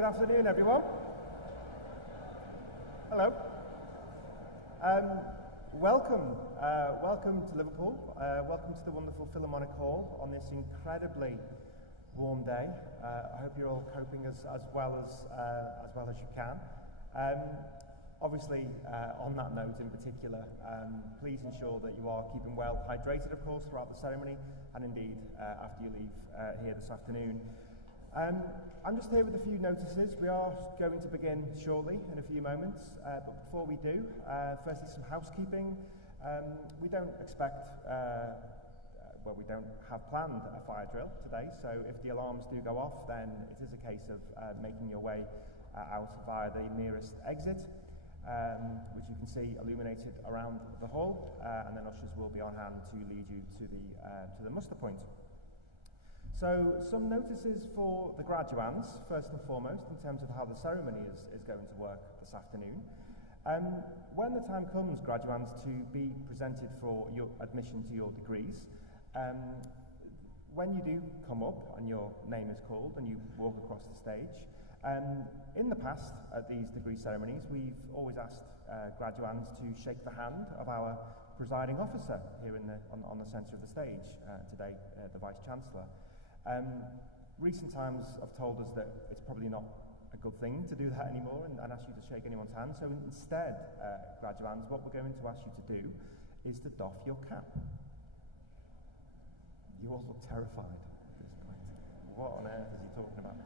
Good afternoon, everyone. Hello. Welcome to Liverpool. Welcome to the wonderful Philharmonic Hall on this incredibly warm day. I hope you're all coping as well as you can. Obviously, on that note in particular, please ensure that you are keeping well hydrated, of course, throughout the ceremony, and indeed after you leave here this afternoon. I'm just here with a few notices. We are going to begin shortly, in a few moments, but before we do, firstly some housekeeping. We don't expect, we don't have planned a fire drill today, so if the alarms do go off, then it is a case of making your way out via the nearest exit, which you can see illuminated around the hall, and then ushers will be on hand to lead you to the muster point. So, some notices for the graduands, first and foremost, in terms of how the ceremony is going to work this afternoon. When the time comes, graduands, to be presented for your admission to your degrees, when you do come up and your name is called and you walk across the stage, in the past, at these degree ceremonies, we've always asked graduands to shake the hand of our presiding officer here on the centre of the stage, today, the Vice-Chancellor. Recent times have told us that it's probably not a good thing to do that anymore and ask you to shake anyone's hand. So instead, graduands, what we're going to ask you to do is to doff your cap. You all look terrified at this point. What on earth is he talking about?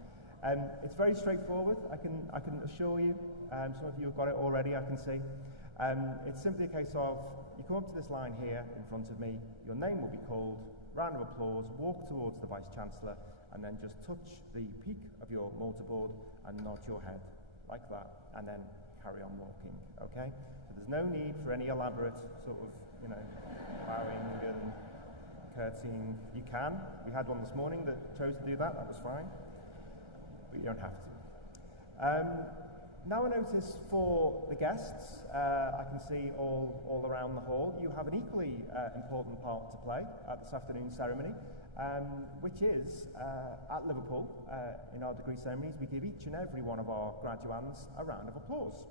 It's very straightforward, I can assure you. Some of you have got it already, I can see. It's simply a case of, you come up to this line here in front of me, your name will be called, round of applause, walk towards the Vice-Chancellor, and then just touch the peak of your mortarboard and nod your head like that, and then carry on walking, okay? So there's no need for any elaborate sort of, bowing and curtsying. You can. We had one this morning that chose to do that was fine, but you don't have to. Now a notice for the guests. I can see all around the hall. You have an equally important part to play at this afternoon's ceremony, which is at Liverpool, in our degree ceremonies, we give each and every one of our graduands a round of applause.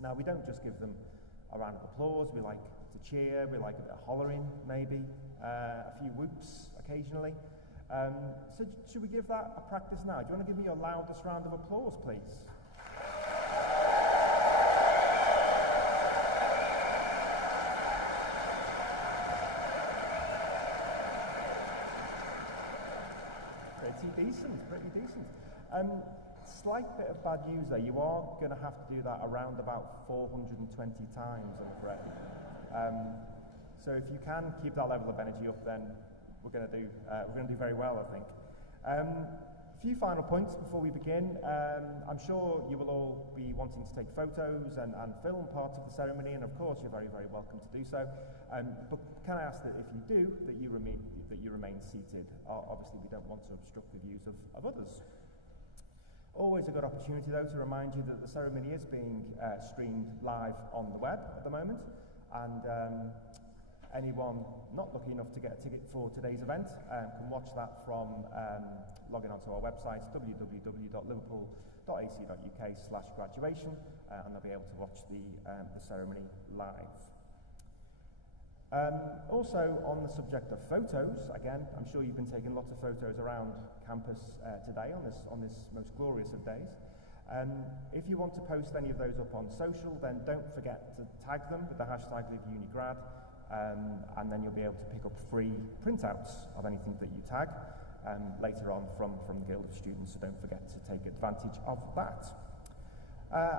Now, we don't just give them a round of applause. We like to cheer. We like a bit of hollering, maybe, a few whoops occasionally. So should we give that a practice now? Do you want to give me your loudest round of applause, please? Pretty decent. Slight bit of bad news there. You are going to have to do that around about 420 times, I'm afraid. So if you can keep that level of energy up, then we're going to do very well, I think. A few final points before we begin. I'm sure you will all be wanting to take photos and film parts of the ceremony, and of course you're very, very welcome to do so. But can I ask that if you do, that you remain seated? Obviously, we don't want to obstruct the views of others. Always a good opportunity, though, to remind you that the ceremony is being streamed live on the web at the moment, and anyone not lucky enough to get a ticket for today's event can watch that from logging onto our website, www.liverpool.ac.uk/graduation, and they'll be able to watch the ceremony live. Also, on the subject of photos, again, I'm sure you've been taking lots of photos around campus today on this most glorious of days. If you want to post any of those up on social, then don't forget to tag them with the hashtag #LiveUniGrad, and then you'll be able to pick up free printouts of anything that you tag later on from the Guild of Students, so don't forget to take advantage of that.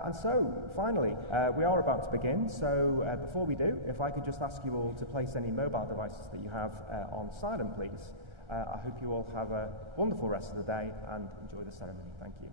And so, finally, we are about to begin, so before we do, if I could just ask you all to place any mobile devices that you have on silent, please. I hope you all have a wonderful rest of the day and enjoy the ceremony. Thank you.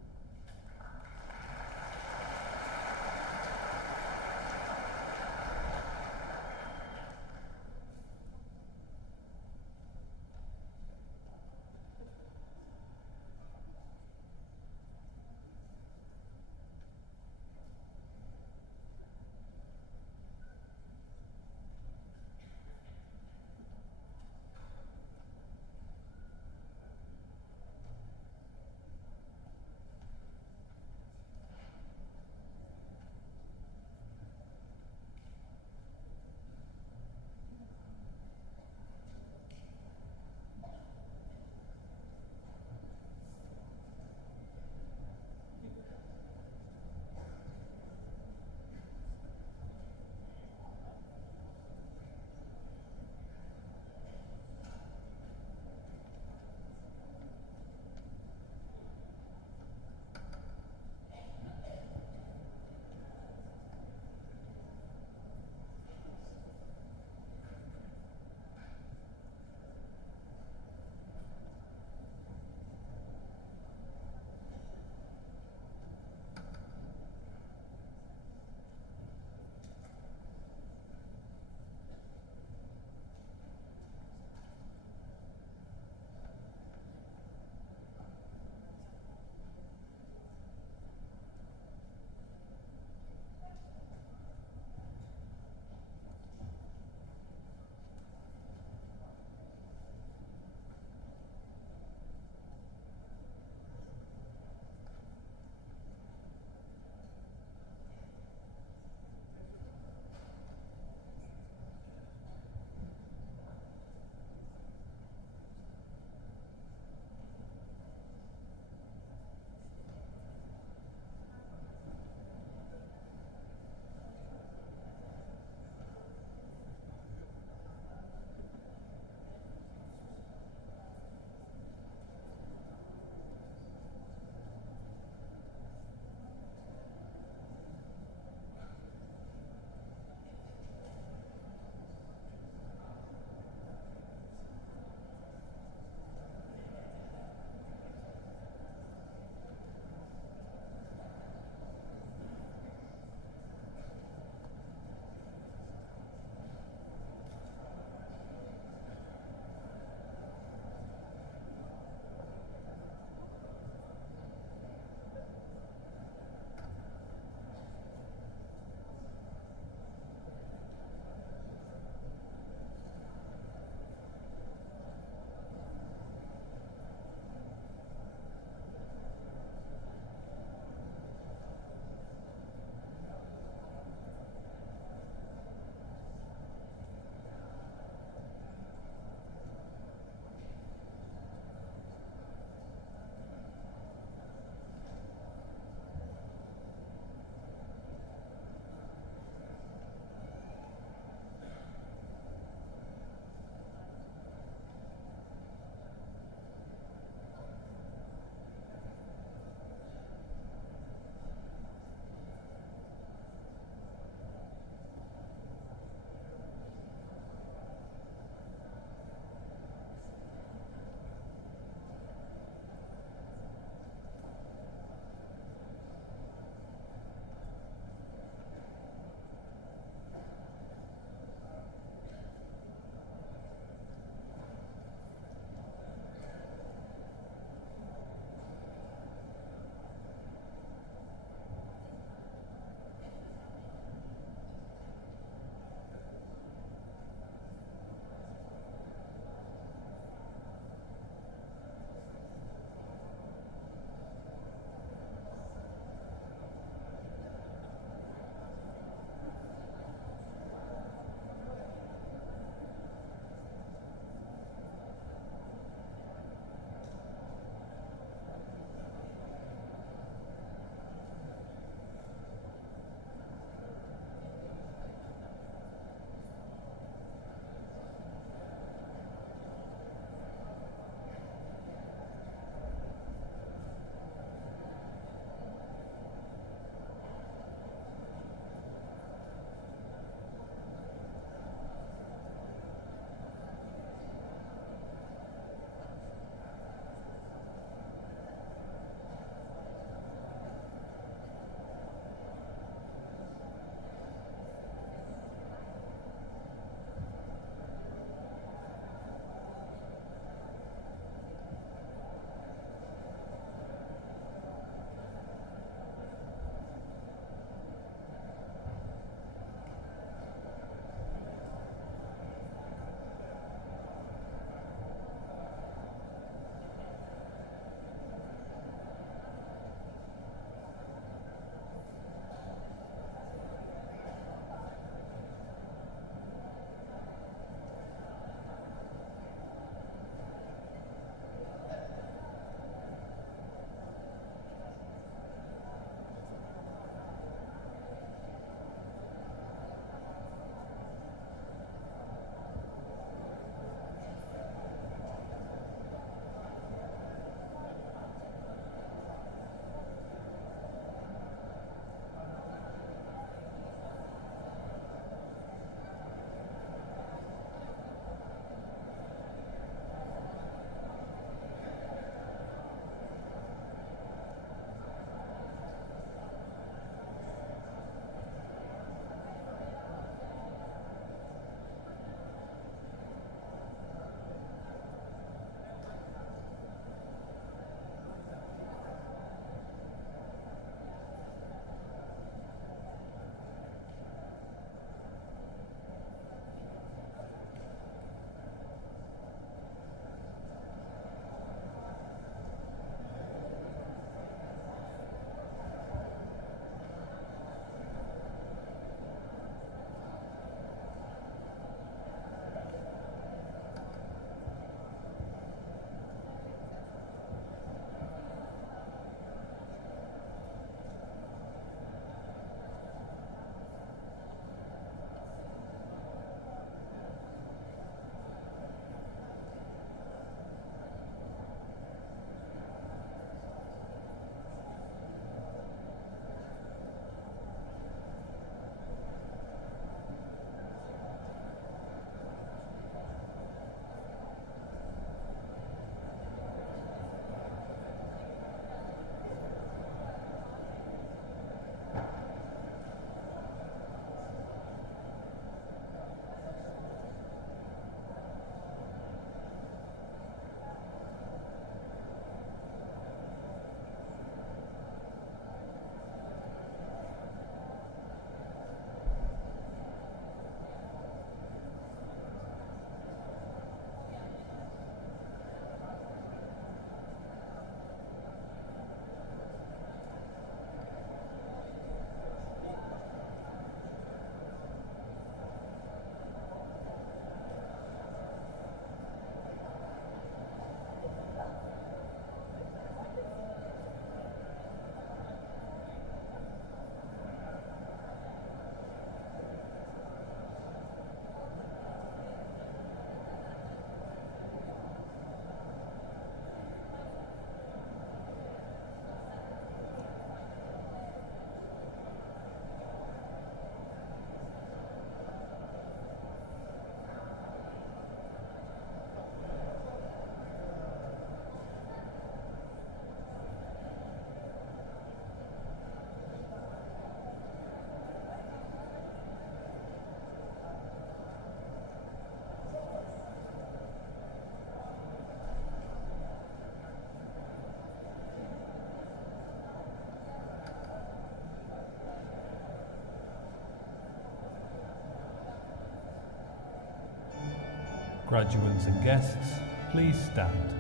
Graduates and guests, please stand.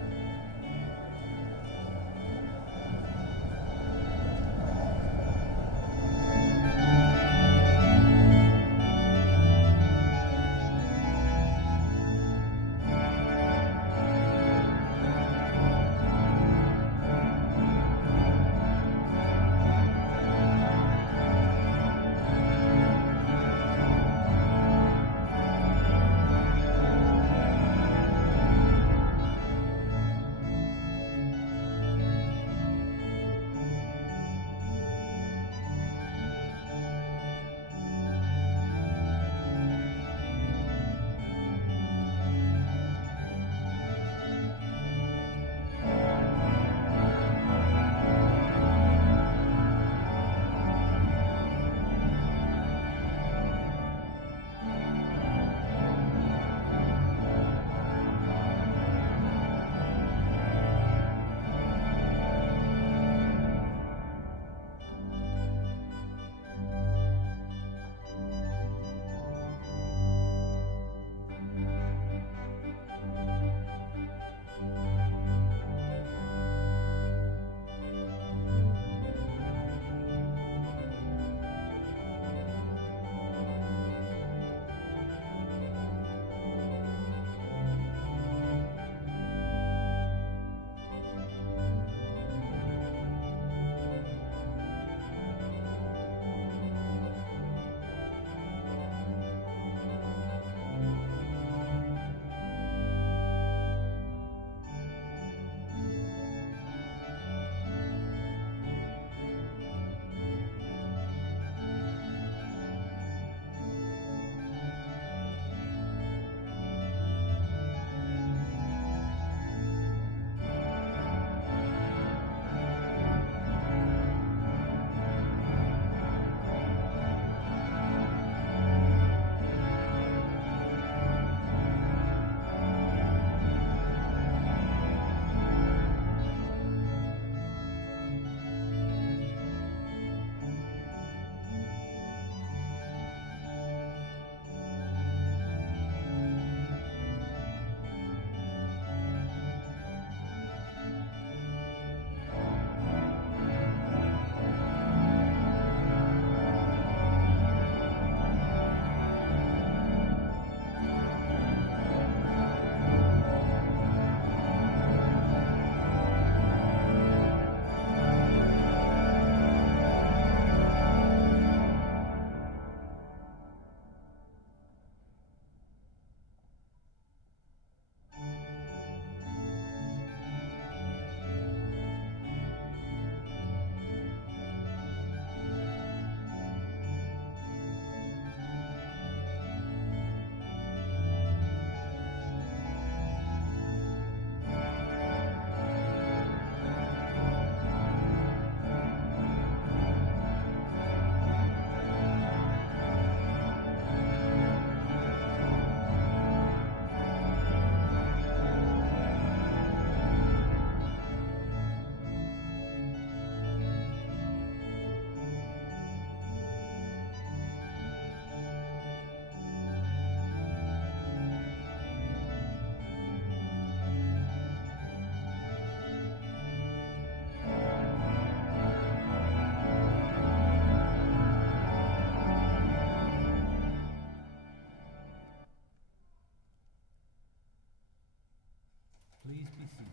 Please be seated.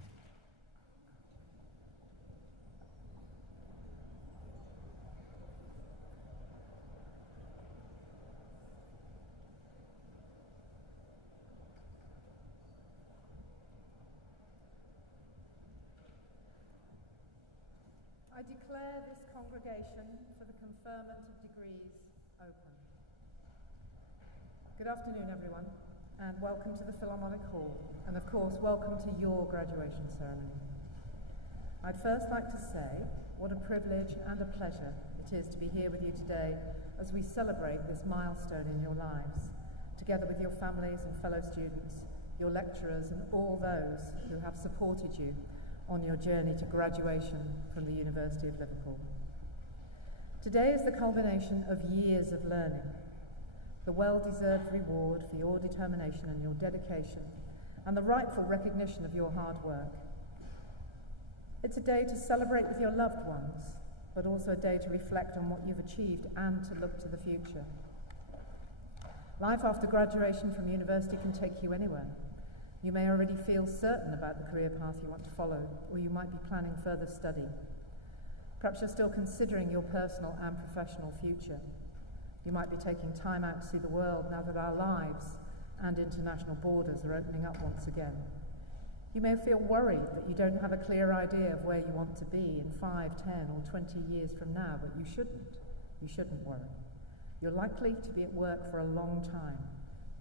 I declare this congregation for the conferment of degrees open. Good afternoon, everyone, and welcome to the Philharmonic Hall, and of course, welcome to your graduation ceremony. I'd first like to say what a privilege and a pleasure it is to be here with you today as we celebrate this milestone in your lives, together with your families and fellow students, your lecturers, and all those who have supported you on your journey to graduation from the University of Liverpool. Today is the culmination of years of learning, the well-deserved reward for your determination and your dedication and the rightful recognition of your hard work. It's a day to celebrate with your loved ones, but also a day to reflect on what you've achieved and to look to the future. Life after graduation from university can take you anywhere. You may already feel certain about the career path you want to follow, or you might be planning further study. Perhaps you're still considering your personal and professional future. You might be taking time out to see the world now that our lives and international borders are opening up once again. You may feel worried that you don't have a clear idea of where you want to be in 5, 10 or 20 years from now, but you shouldn't. You shouldn't worry. You're likely to be at work for a long time.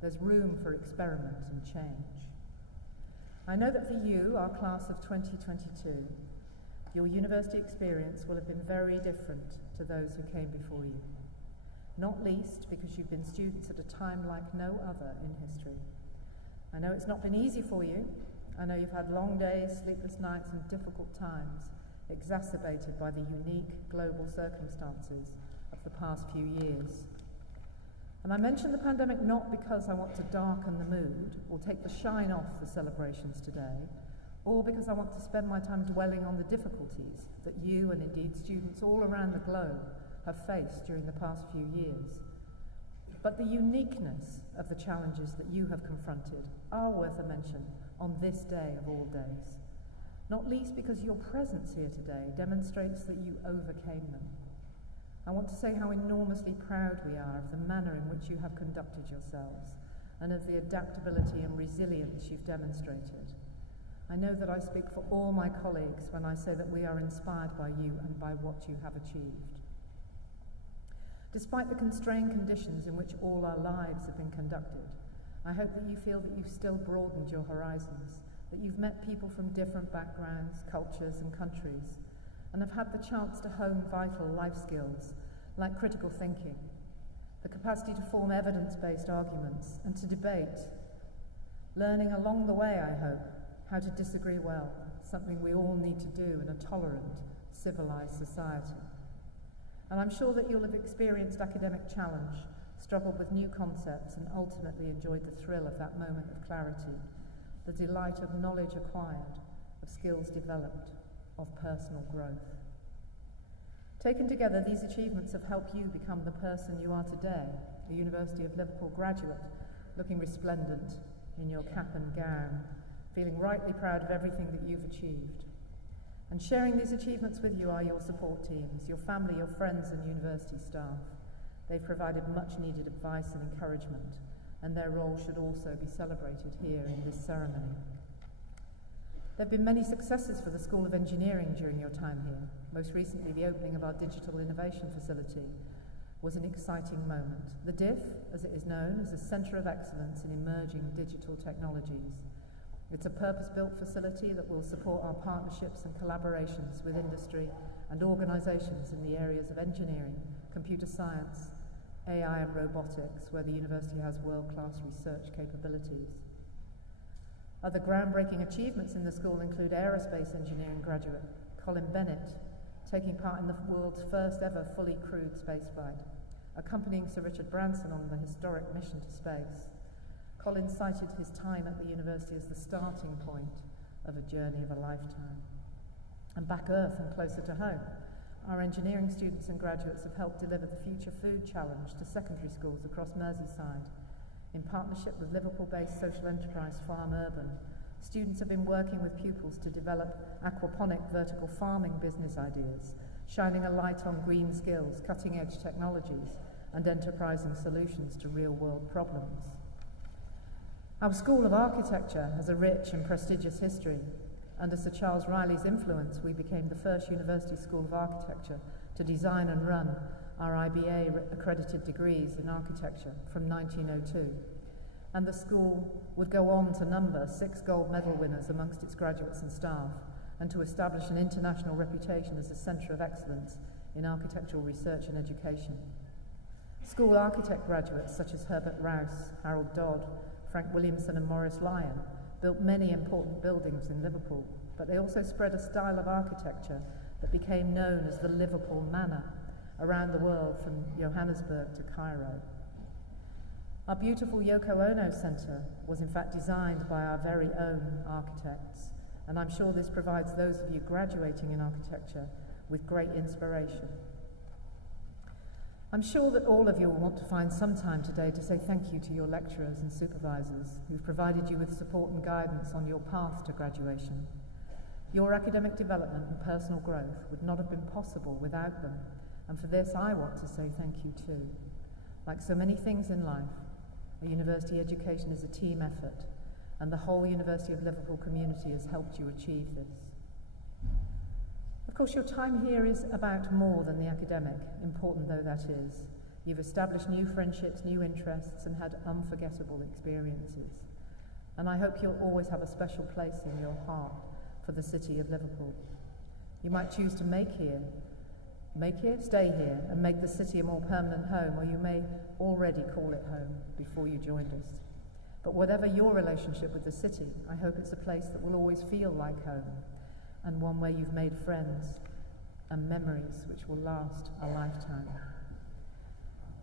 There's room for experiment and change. I know that for you, our class of 2022, your university experience will have been very different to those who came before you. Not least because you've been students at a time like no other in history. I know it's not been easy for you. I know you've had long days, sleepless nights, and difficult times, exacerbated by the unique global circumstances of the past few years. And I mention the pandemic not because I want to darken the mood or take the shine off the celebrations today, or because I want to spend my time dwelling on the difficulties that you and indeed students all around the globe have faced during the past few years. But the uniqueness of the challenges that you have confronted are worth a mention on this day of all days, not least because your presence here today demonstrates that you overcame them. I want to say how enormously proud we are of the manner in which you have conducted yourselves and of the adaptability and resilience you've demonstrated. I know that I speak for all my colleagues when I say that we are inspired by you and by what you have achieved. Despite the constrained conditions in which all our lives have been conducted, I hope that you feel that you've still broadened your horizons, that you've met people from different backgrounds, cultures and countries, and have had the chance to hone vital life skills like critical thinking, the capacity to form evidence-based arguments and to debate, learning along the way, I hope, how to disagree well, something we all need to do in a tolerant, civilized society. And I'm sure that you'll have experienced academic challenge, struggled with new concepts, and ultimately enjoyed the thrill of that moment of clarity, the delight of knowledge acquired, of skills developed, of personal growth. Taken together, these achievements have helped you become the person you are today, a University of Liverpool graduate, looking resplendent in your cap and gown, feeling rightly proud of everything that you've achieved. And sharing these achievements with you are your support teams, your family, your friends and university staff. They've provided much needed advice and encouragement, and their role should also be celebrated here in this ceremony. There have been many successes for the School of Engineering during your time here. Most recently, the opening of our Digital Innovation Facility was an exciting moment. The DIF, as it is known, is a centre of excellence in emerging digital technologies. It's a purpose-built facility that will support our partnerships and collaborations with industry and organisations in the areas of engineering, computer science, AI and robotics, where the university has world-class research capabilities. Other groundbreaking achievements in the school include aerospace engineering graduate Colin Bennett, taking part in the world's first ever fully crewed spaceflight, accompanying Sir Richard Branson on the historic mission to space. Colin cited his time at the university as the starting point of a journey of a lifetime. And back Earth and closer to home, our engineering students and graduates have helped deliver the Future Food Challenge to secondary schools across Merseyside. In partnership with Liverpool-based social enterprise Farm Urban, students have been working with pupils to develop aquaponic vertical farming business ideas, shining a light on green skills, cutting-edge technologies, and enterprising solutions to real-world problems. Our School of Architecture has a rich and prestigious history. Under Sir Charles Riley's influence, we became the first university school of architecture to design and run our IBA accredited degrees in architecture from 1902. And the school would go on to number 6 gold medal winners amongst its graduates and staff, and to establish an international reputation as a centre of excellence in architectural research and education. School architect graduates such as Herbert Rouse, Harold Dodd, Frank Williamson and Maurice Lyon built many important buildings in Liverpool, but they also spread a style of architecture that became known as the Liverpool Manor around the world from Johannesburg to Cairo. Our beautiful Yoko Ono Centre was in fact designed by our very own architects, and I'm sure this provides those of you graduating in architecture with great inspiration. I'm sure that all of you will want to find some time today to say thank you to your lecturers and supervisors who've provided you with support and guidance on your path to graduation. Your academic development and personal growth would not have been possible without them, and for this I want to say thank you too. Like so many things in life, a university education is a team effort, and the whole University of Liverpool community has helped you achieve this. Of course, your time here is about more than the academic, important though that is. You've established new friendships, new interests, and had unforgettable experiences. And I hope you'll always have a special place in your heart for the city of Liverpool. You might choose to stay here, and make the city a more permanent home, or you may already call it home before you joined us. But whatever your relationship with the city, I hope it's a place that will always feel like home, and one where you've made friends and memories which will last a lifetime.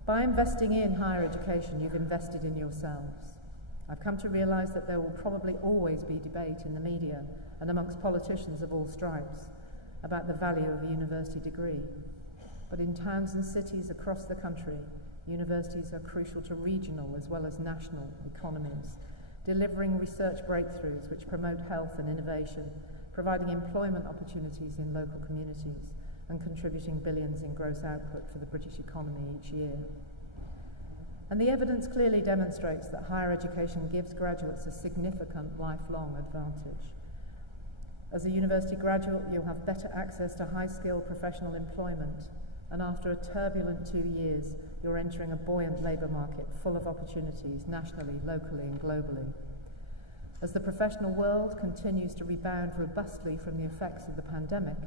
By investing in higher education, you've invested in yourselves. I've come to realise that there will probably always be debate in the media and amongst politicians of all stripes about the value of a university degree. But in towns and cities across the country, universities are crucial to regional as well as national economies, delivering research breakthroughs which promote health and innovation, providing employment opportunities in local communities, and contributing billions in gross output for the British economy each year. And the evidence clearly demonstrates that higher education gives graduates a significant lifelong advantage. As a university graduate, you'll have better access to high-skilled professional employment, and after a turbulent 2 years, you're entering a buoyant labour market full of opportunities nationally, locally and globally. As the professional world continues to rebound robustly from the effects of the pandemic,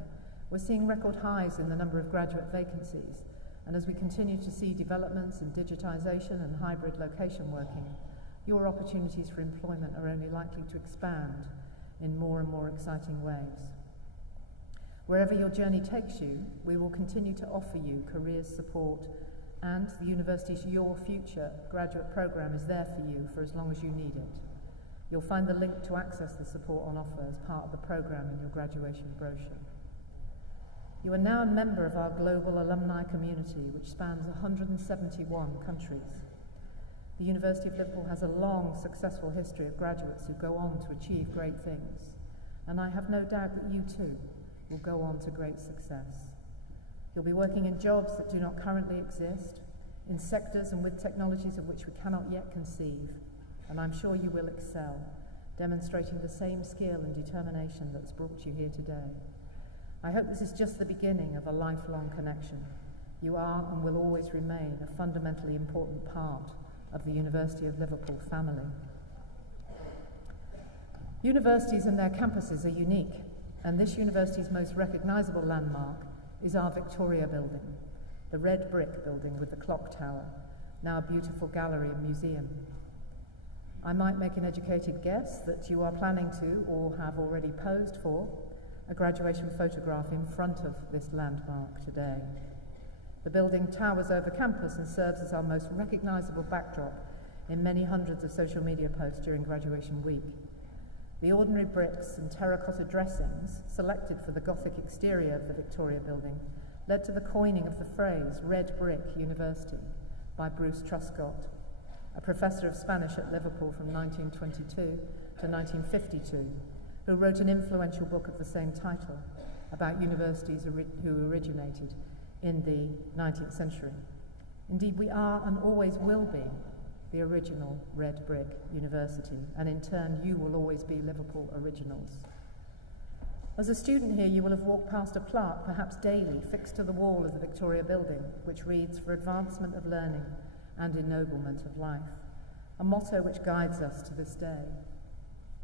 we're seeing record highs in the number of graduate vacancies, and as we continue to see developments in digitisation and hybrid location working, your opportunities for employment are only likely to expand in more and more exciting ways. Wherever your journey takes you, we will continue to offer you careers support, and the university's Your Future graduate programme is there for you for as long as you need it. You'll find the link to access the support on offer as part of the programme in your graduation brochure. You are now a member of our global alumni community, which spans 171 countries. The University of Liverpool has a long, successful history of graduates who go on to achieve great things, and I have no doubt that you too will go on to great success. You'll be working in jobs that do not currently exist, in sectors and with technologies of which we cannot yet conceive, and I'm sure you will excel, demonstrating the same skill and determination that's brought you here today. I hope this is just the beginning of a lifelong connection. You are and will always remain a fundamentally important part of the University of Liverpool family. Universities and their campuses are unique, and this university's most recognisable landmark is our Victoria building, the red brick building with the clock tower, now a beautiful gallery and museum. I might make an educated guess that you are planning to, or have already posed for, a graduation photograph in front of this landmark today. The building towers over campus and serves as our most recognisable backdrop in many hundreds of social media posts during graduation week. The ordinary bricks and terracotta dressings selected for the Gothic exterior of the Victoria building led to the coining of the phrase Red Brick University by Bruce Truscott, a professor of Spanish at Liverpool from 1922 to 1952, who wrote an influential book of the same title about universities who originated in the 19th century. Indeed, we are and always will be the original red brick university, and in turn you will always be Liverpool originals. As a student here, you will have walked past a plaque, perhaps daily, fixed to the wall of the Victoria building, which reads, "For advancement of learning and ennoblement of life," a motto which guides us to this day.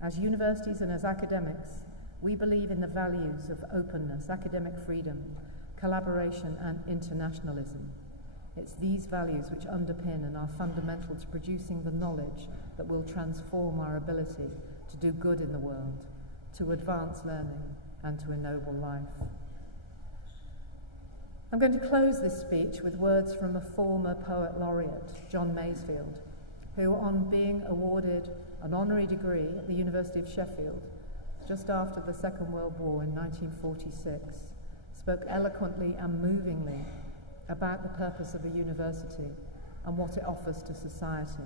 As universities and as academics, we believe in the values of openness, academic freedom, collaboration and internationalism. It's these values which underpin and are fundamental to producing the knowledge that will transform our ability to do good in the world, to advance learning and to ennoble life. I'm going to close this speech with words from a former poet laureate, John Masefield, who, on being awarded an honorary degree at the University of Sheffield just after the Second World War in 1946, spoke eloquently and movingly about the purpose of a university and what it offers to society.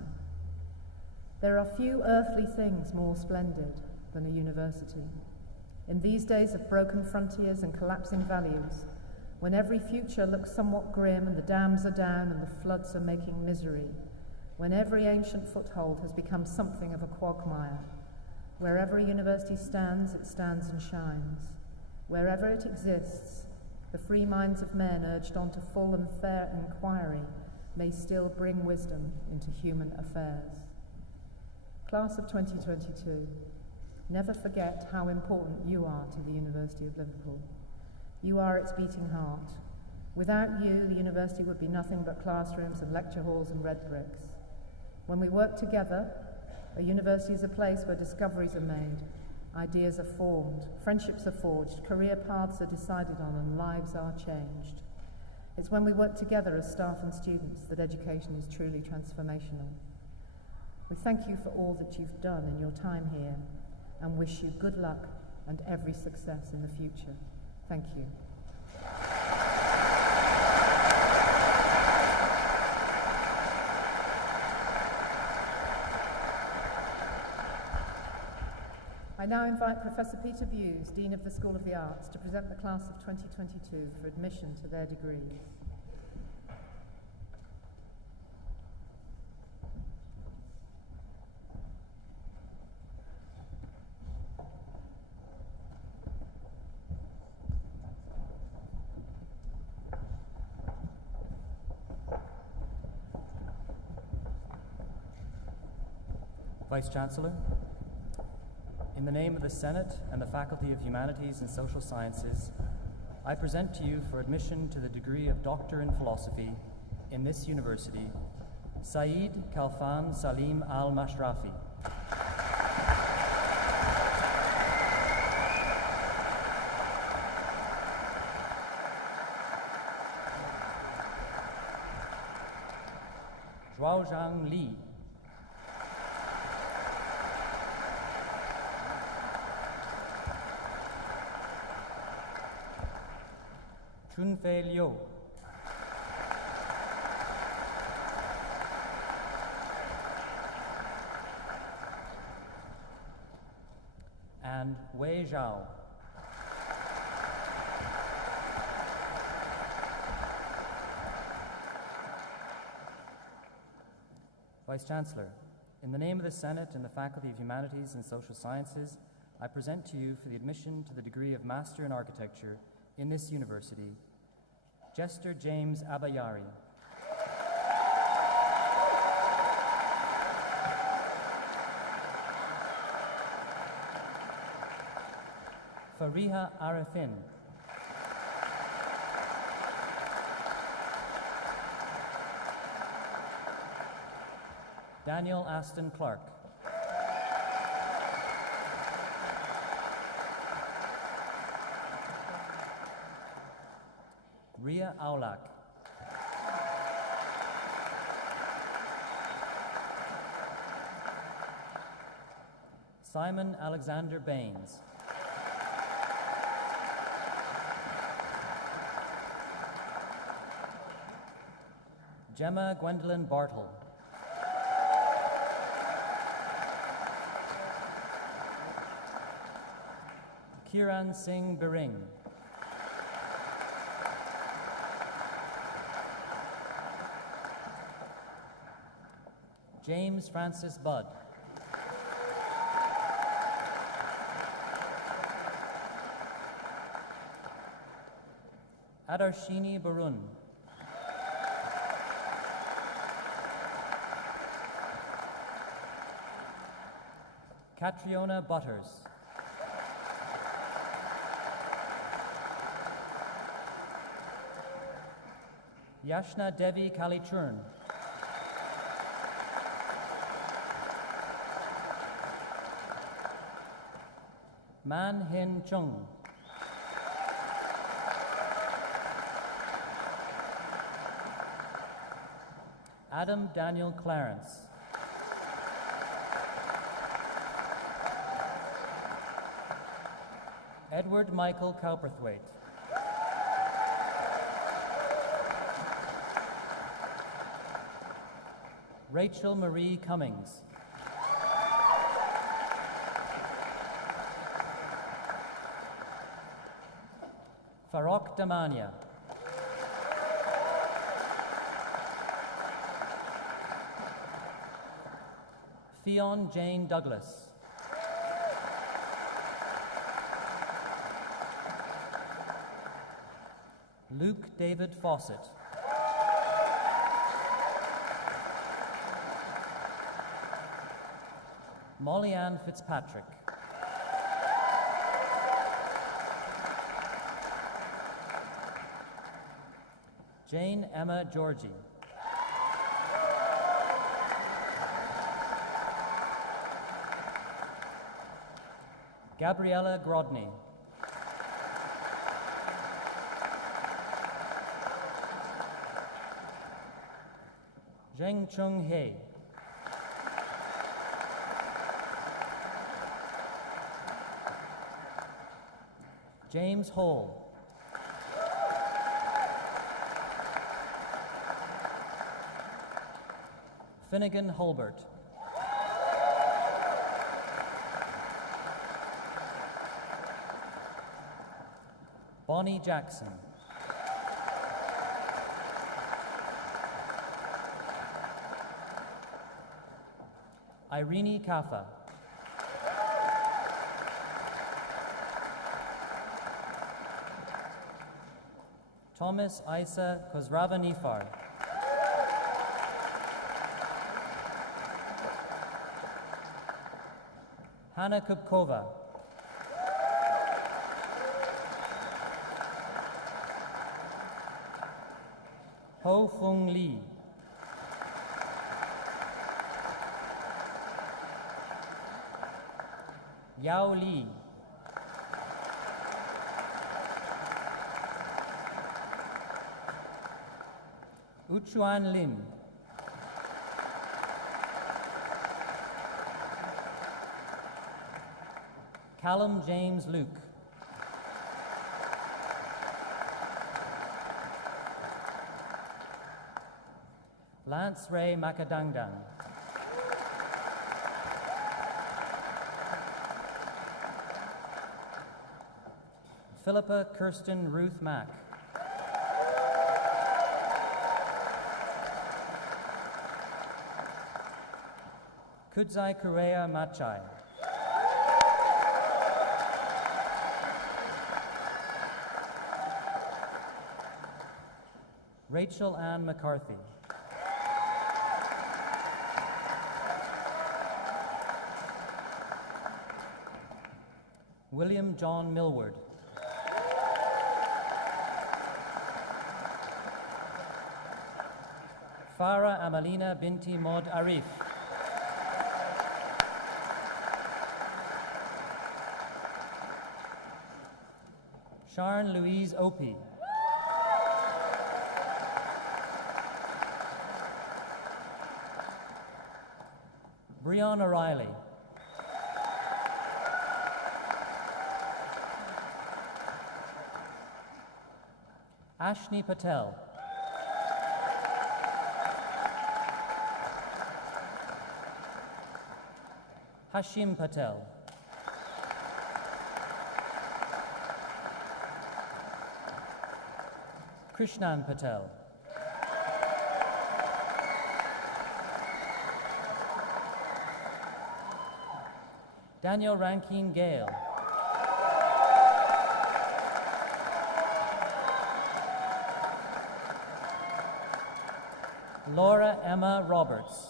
There are few earthly things more splendid than a university. In these days of broken frontiers and collapsing values, when every future looks somewhat grim and the dams are down and the floods are making misery, when every ancient foothold has become something of a quagmire, wherever a university stands, it stands and shines. Wherever it exists, the free minds of men urged on to full and fair inquiry may still bring wisdom into human affairs. Class of 2022, never forget how important you are to the University of Liverpool. You are its beating heart. Without you, the university would be nothing but classrooms and lecture halls and red bricks. When we work together, a university is a place where discoveries are made, ideas are formed, friendships are forged, career paths are decided on, and lives are changed. It's when we work together as staff and students that education is truly transformational. We thank you for all that you've done in your time here and wish you good luck and every success in the future. Thank you. I now invite Professor Peter Bewes, Dean of the School of the Arts, to present the class of 2022 for admission to their degrees. Vice-Chancellor, in the name of the Senate and the Faculty of Humanities and Social Sciences, I present to you for admission to the degree of Doctor in Philosophy in this university, Saeed Khalfan Salim Al-Mashrafi. Zhuaozhang Li. Chunfei Liu. And Wei Zhao. Vice-Chancellor, in the name of the Senate and the Faculty of Humanities and Social Sciences, I present to you for the admission to the degree of Master in Architecture in this university, Jester James Abayari. Fariha Arifin. Daniel Aston Clark. Ria Aulak. Simon Alexander Baines. Gemma Gwendolyn Bartle. Kiran Singh Biring. James Francis Budd. Adarshini Barun. Catriona Butters. Yashna Devi Kalichurn. Man Hin Chung. Adam Daniel Clarence. Edward Michael Cowperthwaite. Rachel Marie Cummings. Farrokh Damania. Fionn Jane Douglas. Luke David Fawcett. Molly Ann Fitzpatrick. Jane Emma Georgie. Gabriella Grodny. Zheng Chung He. James Hall. Finnegan Hulbert. Bonnie Jackson. Irene Kaffa. Thomas Isa Kozrava-Nifar. Hannah Kupkova. Ho Fung Lee. Yao Li. Uchuan Lin. Callum James Luke. Lance Ray Makadangdang. Philippa Kirsten Ruth Mack. Kudzai Kurea Machai. Rachel Ann McCarthy. William John Millward. Farah Amalina Binti Mod Arif. Sharon Louise Opie. Breonna Riley. Ashni Patel. Hashim Patel. Krishnan Patel. Daniel Rankin Gale. Laura Emma Roberts.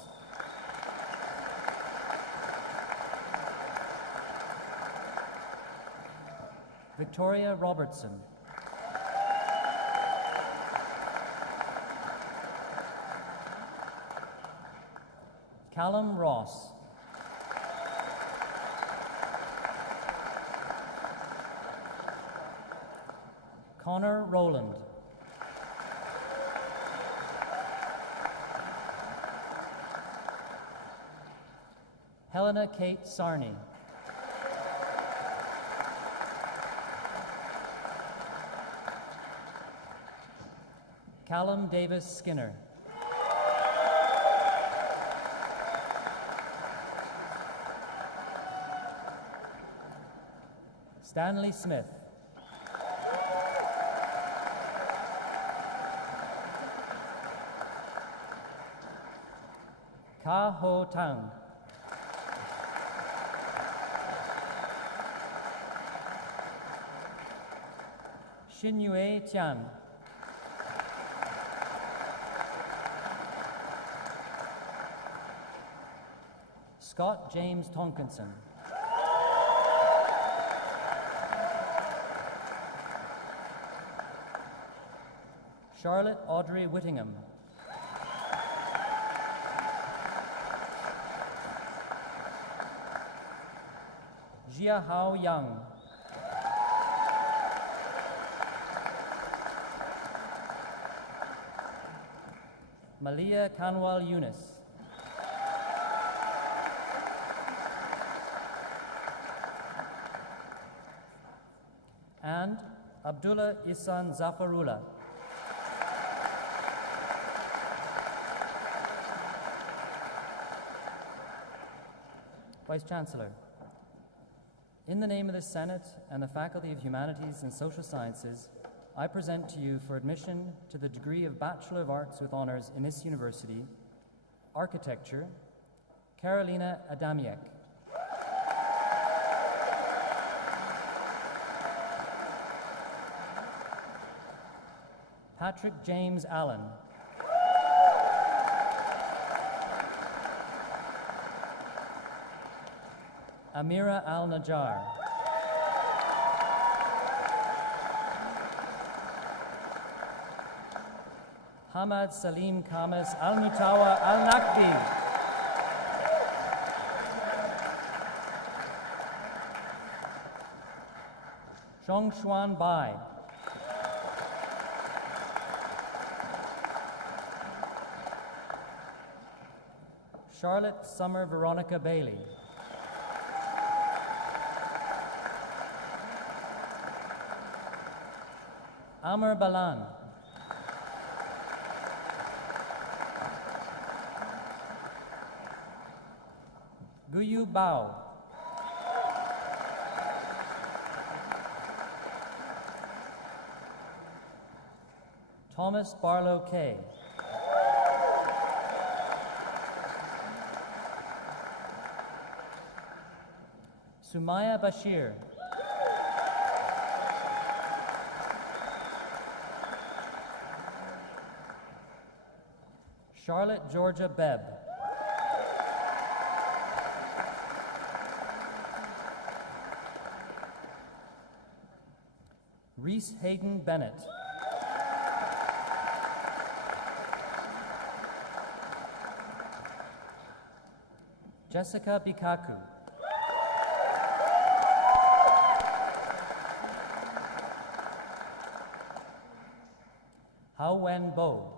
Victoria Robertson. Callum Ross. Connor Rowland. Helena Kate Sarney. Callum Davis Skinner. Stanley Smith. Ka Ho Tang. Xinyue Tian. Scott James Tonkinson. Charlotte Audrey Whittingham. Jia Hao Yang. Malia Kanwal Yunus. And Abdullah Isan Zafarullah. Vice Chancellor, in the name of the Senate and the Faculty of Humanities and Social Sciences, I present to you for admission to the degree of Bachelor of Arts with Honours in this university, Architecture, Karolina Adamiek. Patrick James Allen. Amira Al-Najjar. Hamad Salim Kamis Al-Mutawa Al-Nakbi. Zhongshuan Bai. Charlotte Summer Veronica Bailey. Amr Balan. Guyu Bao. Thomas Barlow Kay. Sumaya Bashir. Charlotte Georgia Bebb. Reese Hayden Bennett. Jessica Bikaku. Hao Wen Bo.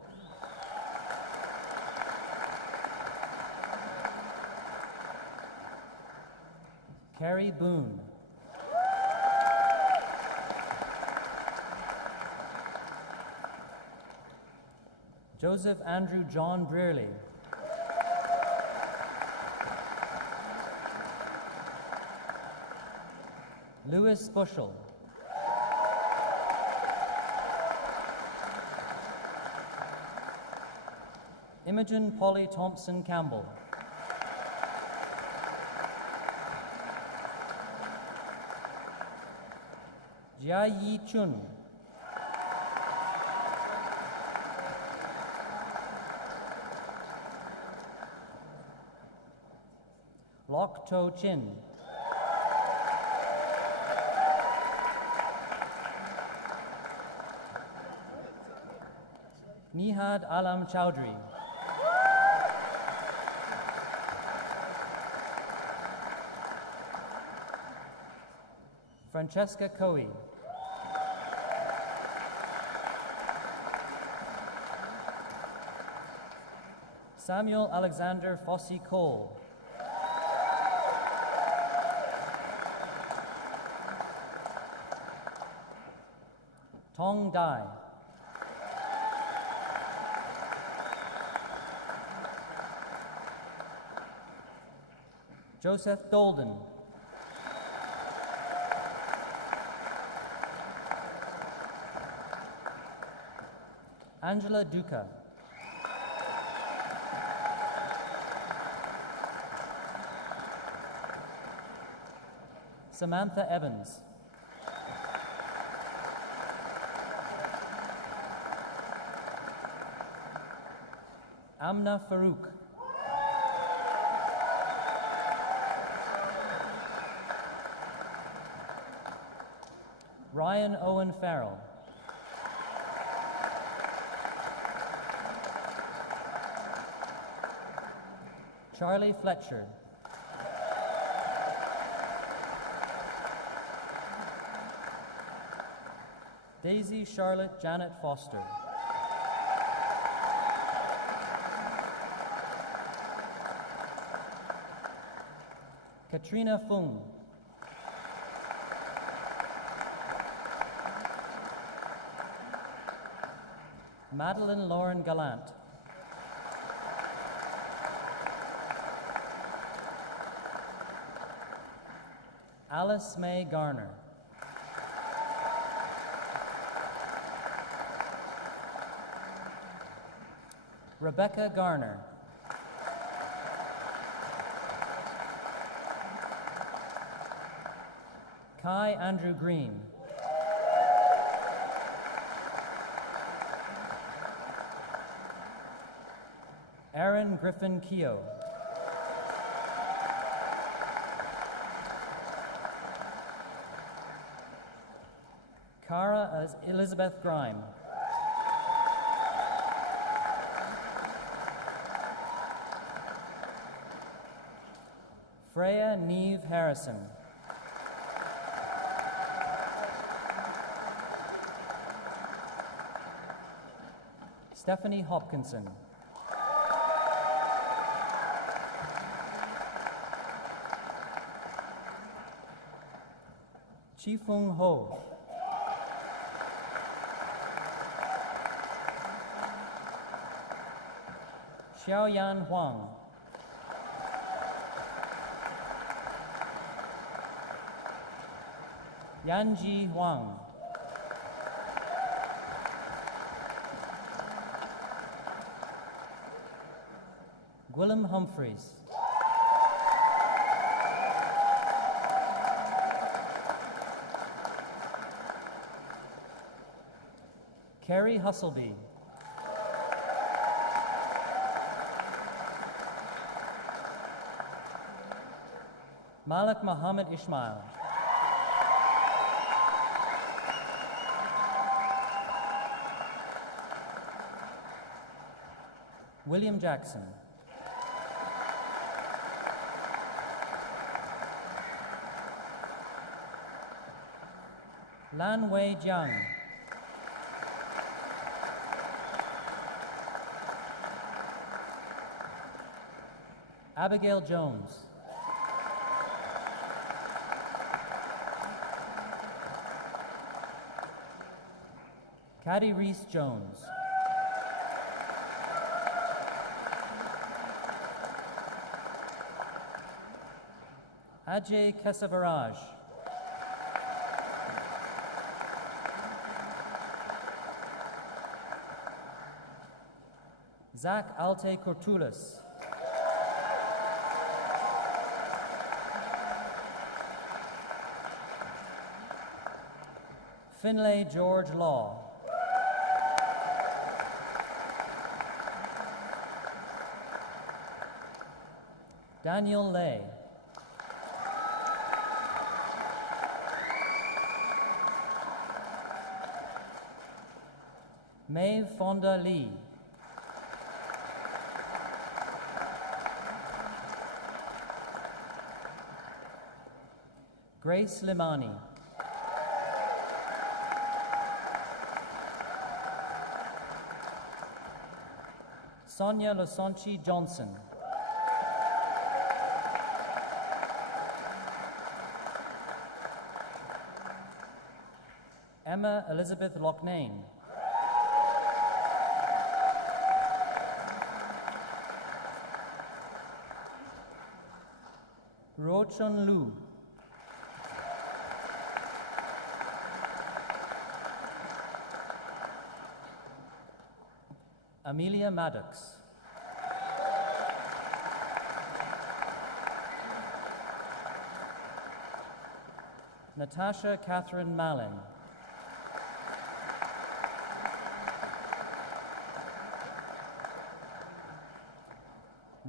Carrie Boone. Joseph Andrew John Brearley. Louis Bushell. Imogen Polly Thompson Campbell. Jia Yi Chun. Lok To Chin. Nihad Alam Chowdhury. Francesca Coe. Samuel Alexander Fossey Cole. Tong Dai. Joseph Dolden. Angela Duca. Samantha Evans. Amna Farouk. Ryan Owen Farrell. Charlie Fletcher. Daisy Charlotte Janet Foster. Katrina Fung. Madeline Lauren Gallant. Alice May Garner. Rebecca Garner. Kai Andrew Green. Aaron Griffin Keogh. Cara as Elizabeth Grime. Freya Neve Harrison. Stephanie Hopkinson. Chi Fung Ho. Xiaoyan Huang. Yanji Huang. Gwillem Humphreys. Carrie Husselby. Malik Muhammad Ismail. William Jackson. Lan Wei Jiang. Abigail Jones. Caddy Reese Jones. Ajay Kesavaraj. Zach Alte Cortulis. Finlay George Law. Daniel Lay. Maeve Fonda Lee. Grace Limani. Sonia Losonchi Johnson. Emma Elizabeth Loughnane. Rochon Lu. Amelia Maddox. Natasha Catherine Mallin.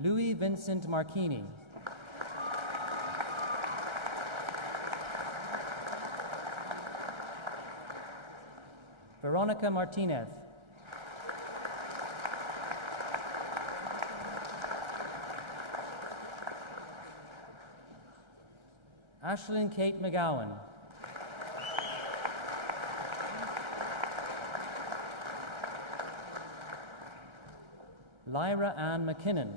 Louis Vincent Marchini. Veronica Martinez. Ashlyn Kate McGowan. Lyra Ann McKinnon.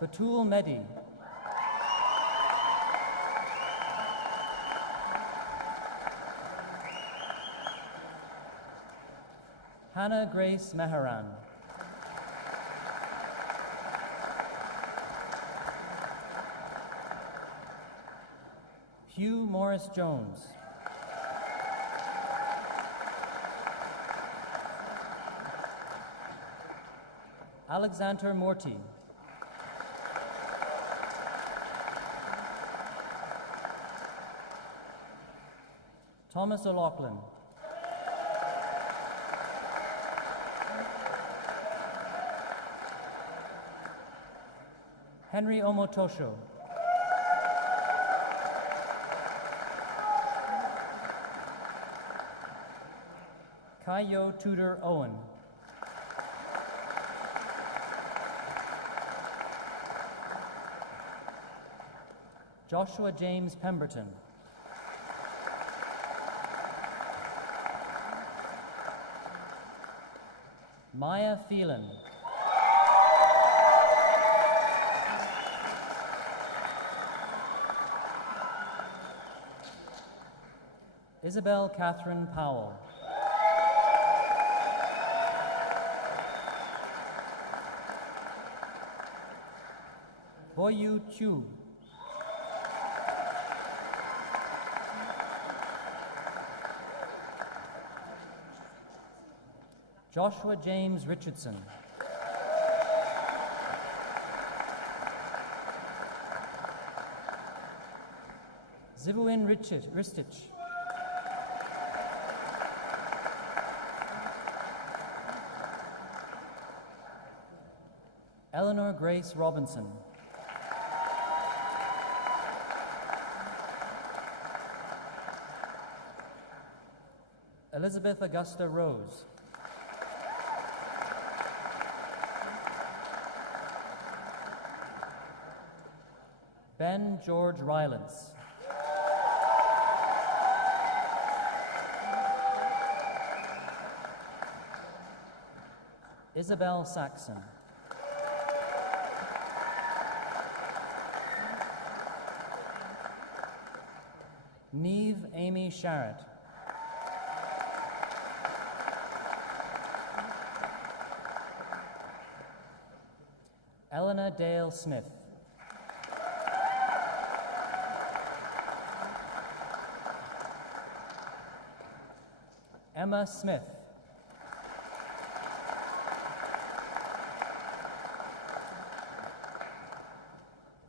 Batul Mehdi. Hannah Grace Meharan. Hugh Morris Jones. Alexander Morty. Thomas O'Loughlin. Henry Omotosho. Kayo Tudor Owen. Joshua James Pemberton. Maya Phelan. Isabel Catherine Powell. Boyu Chu. Joshua James Richardson. Zivuin Ristich. Eleanor Grace Robinson. Elizabeth Augusta Rose. Ben George Rylance. Isabel Saxon. Neve Amy Sharrett. Eleanor Dale Smith. Emma Smith.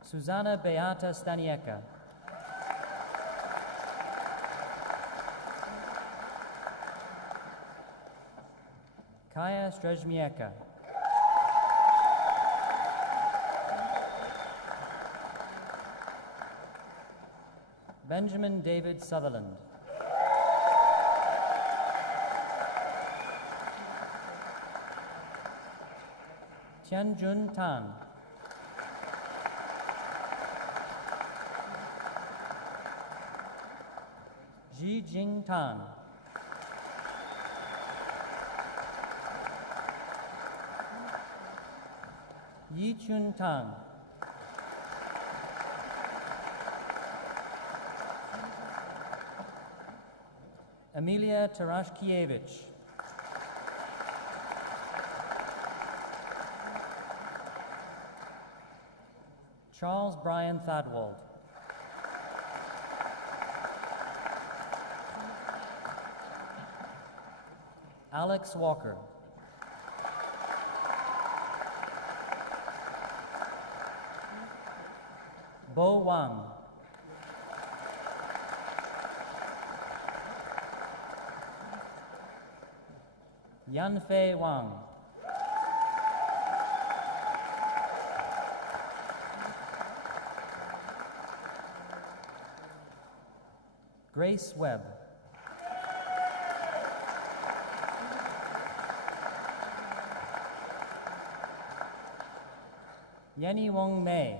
Susanna Beata Stanieka. Kaya Strezmieka. Benjamin David Sutherland. Tianjun Tan. Ji Jing Tan. Yi Chun Tang. Emilia Tarashkiewicz. Charles Brian Thadwald. Alex Walker. Bo Wang. Yanfei Wang. Grace Webb. Yenny Wong Mei.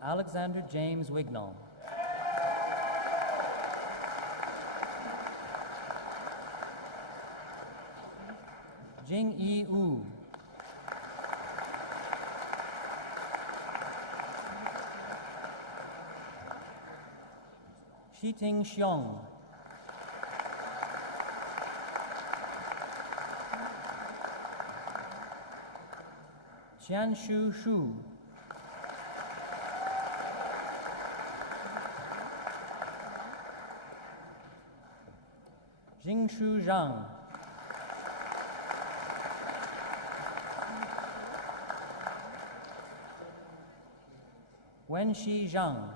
Alexander James Wignall. Jing Yi Wu. Shiting Xiong. Qianshu Shu. Jingshu Zhang. Wenxi Zhang.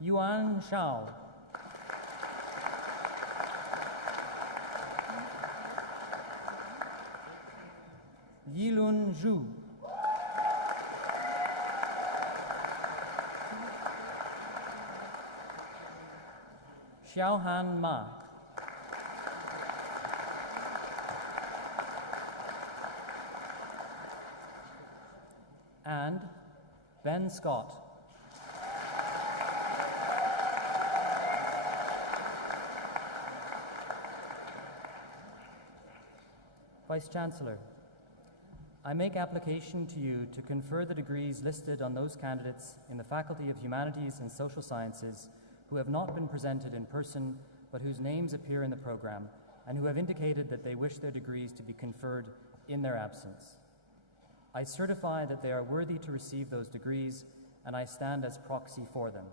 Yuan Shao. Yilun Zhu. Xiaohan Ma. And Ben Scott. Vice-Chancellor, I make application to you to confer the degrees listed on those candidates in the Faculty of Humanities and Social Sciences who have not been presented in person but whose names appear in the program and who have indicated that they wish their degrees to be conferred in their absence. I certify that they are worthy to receive those degrees and I stand as proxy for them.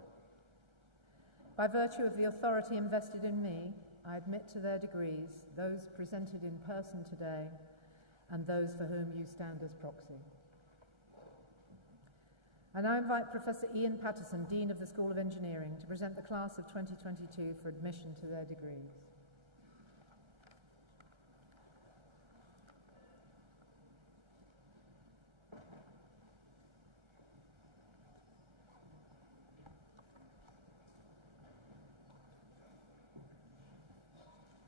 By virtue of the authority invested in me, I admit to their degrees those presented in person today and those for whom you stand as proxy. I now invite Professor Ian Patterson, Dean of the School of Engineering, to present the class of 2022 for admission to their degrees.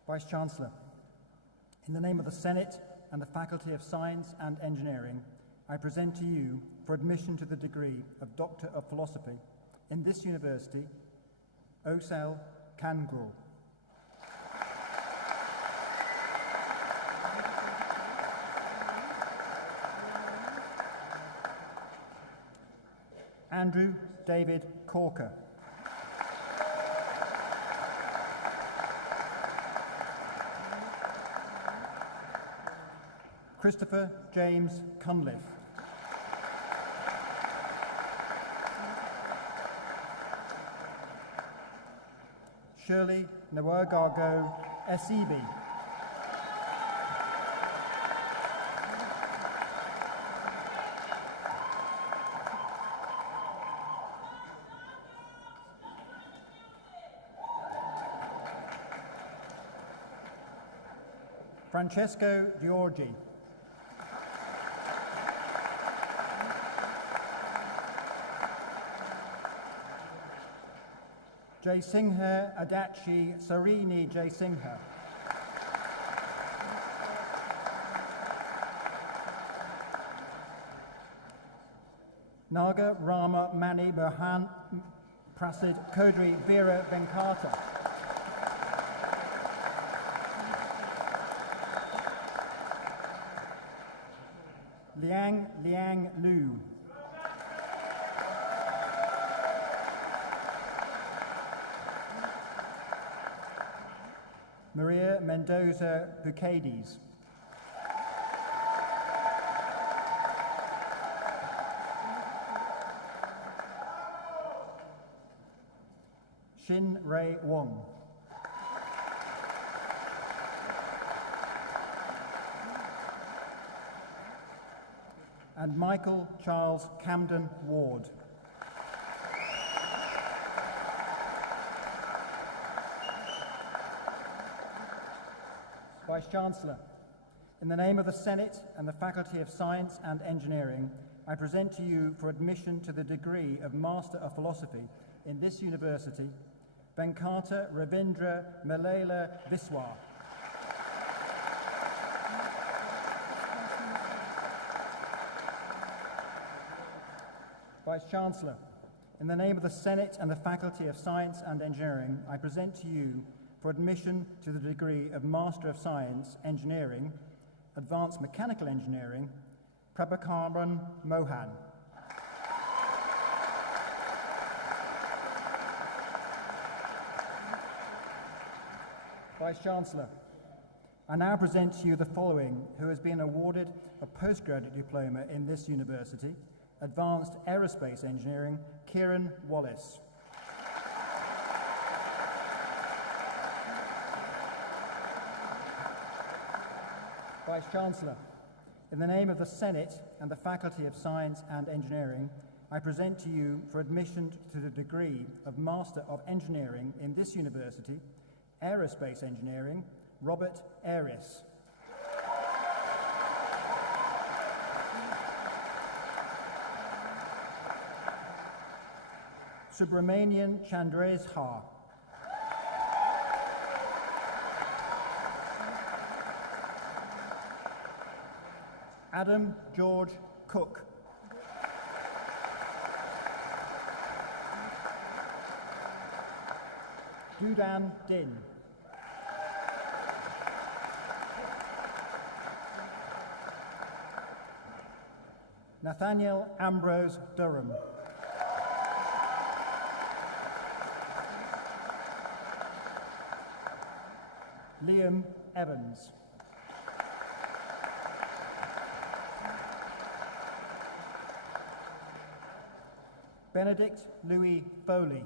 Vice-Chancellor, in the name of the Senate and the Faculty of Science and Engineering, I present to you for admission to the degree of Doctor of Philosophy in this university, Osel Kangul. Andrew David Corker. Christopher James Cunliffe. Shirley Nwagargo Esibi. Francesco Giorgi. Jaisingha Adachi Sarini Jaisingha. Naga Rama Mani Mohan Prasid Kodri Veera Venkata. Liang Liang Lu. Maria Mendoza Bucades. Shin Ray Wong. And Michael Charles Camden Ward. Vice-Chancellor, in the name of the Senate and the Faculty of Science and Engineering, I present to you for admission to the degree of Master of Philosophy in this university, Venkata Ravindra Malela Viswa. Vice-Chancellor, in the name of the Senate and the Faculty of Science and Engineering, I present to you for admission to the degree of Master of Science, Engineering, Advanced Mechanical Engineering, Prabhakaran Mohan. Vice-Chancellor, I now present to you the following who has been awarded a postgraduate diploma in this university, Advanced Aerospace Engineering, Kieran Wallace. Vice-Chancellor, in the name of the Senate and the Faculty of Science and Engineering, I present to you for admission to the degree of Master of Engineering in this university, Aerospace Engineering, Robert Aris. Subramanian Chandreshar. Adam George Cook. Dudan Din. Nathaniel Ambrose Durham. Liam Evans. Benedict Louis Foley.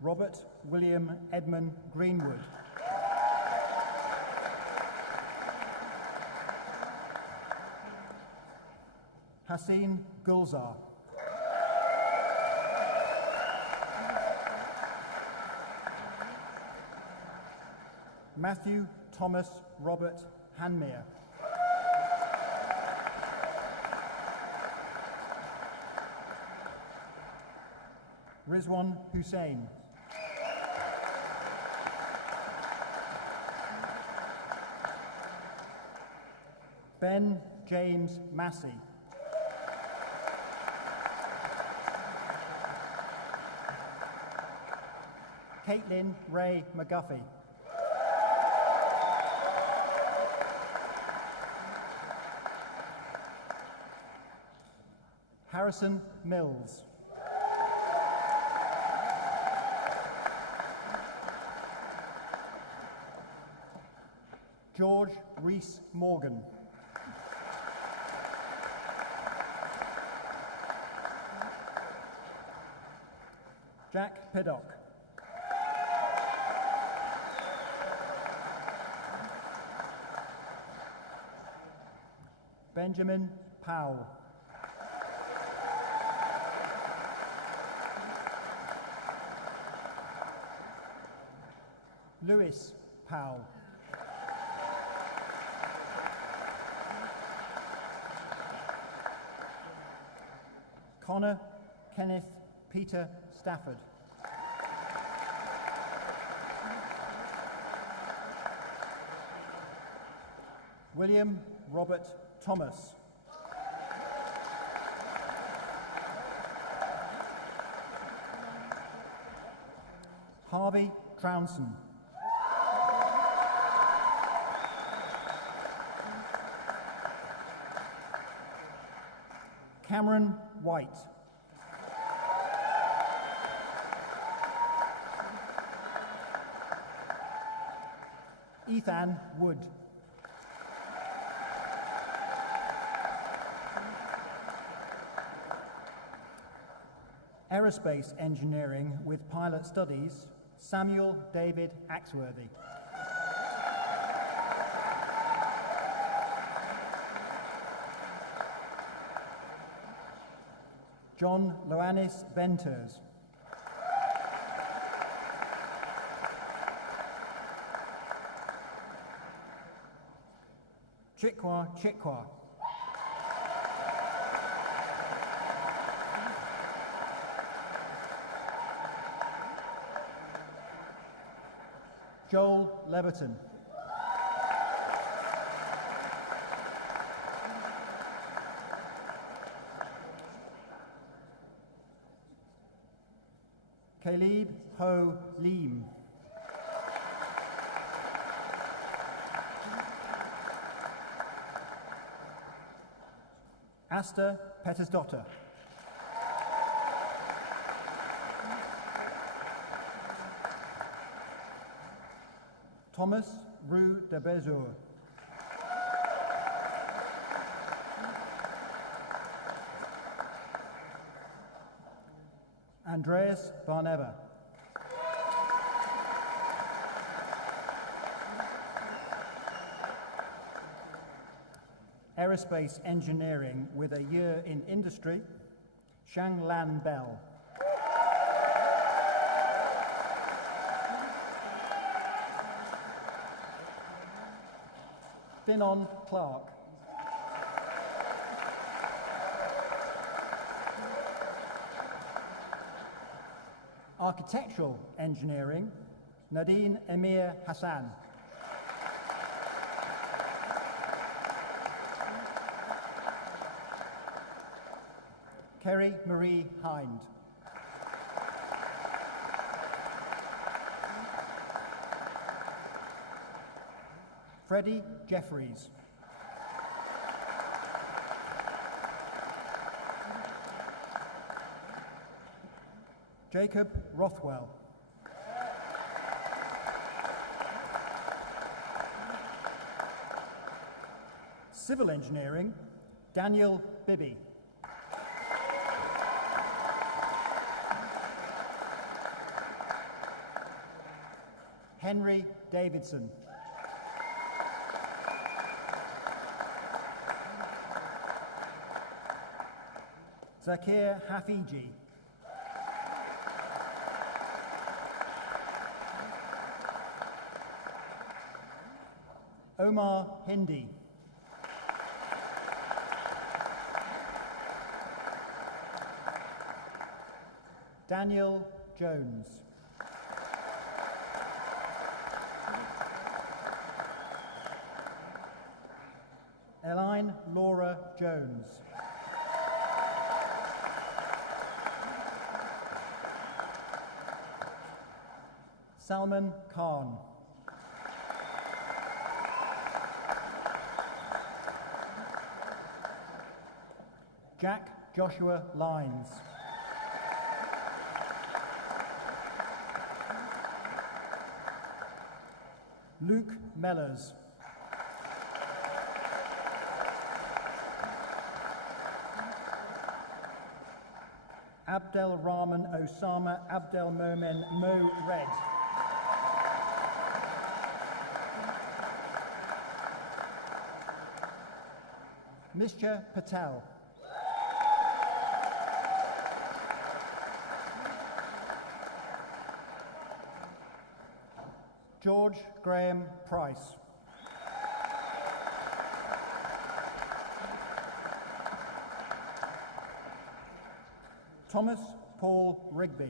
Robert William Edmund Greenwood. Haseen Gulzar. Matthew Thomas Robert Hanmere. Rizwan Hussain. Ben James Massey. Caitlin Ray McGuffey. Harrison Mills. George Rees Morgan. Jack Piddock. Benjamin Powell. Lewis Powell. Connor Kenneth Peter Stafford. William Robert Thomas. Harvey Trounson. Cameron White. Ethan Wood. Aerospace Engineering with Pilot Studies, Samuel David Axworthy. John Loannis Venters. Chikwa Chikwa. Joel Leverton. Caleb Ho Leem. Asta Pettersdotter. Thomas Rue de Bezur. Andreas Barneva. Aerospace Engineering with a year in industry, Shang Lan Bell. Finon Clark. Architectural Engineering, Nadine Emir Hassan. Kerry Marie Hind. Freddie Jeffries. Jacob Rothwell. Civil Engineering, Daniel Bibby. Henry Davidson. Zakir Hafiji. Omar Hindi. Daniel Jones. Eline Laura Jones. Salman Khan. Jack Joshua Lines. Luke Mellors. Abdel Rahman Osama Abdel Momen Mo Red. Mishka Patel. George Graham Price. Thomas Paul Rigby.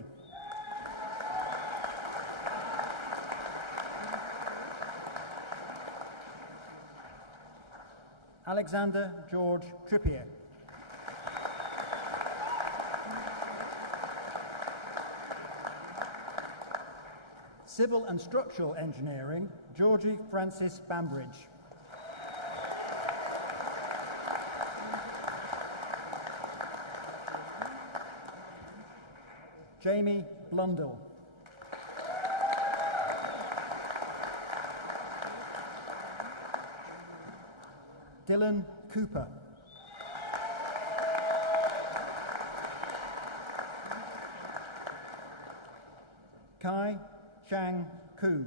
Alexander George Trippier. Civil and Structural Engineering, Georgie Francis Bambridge. Jamie Blundell. Dylan Cooper. Kai Chang Koo.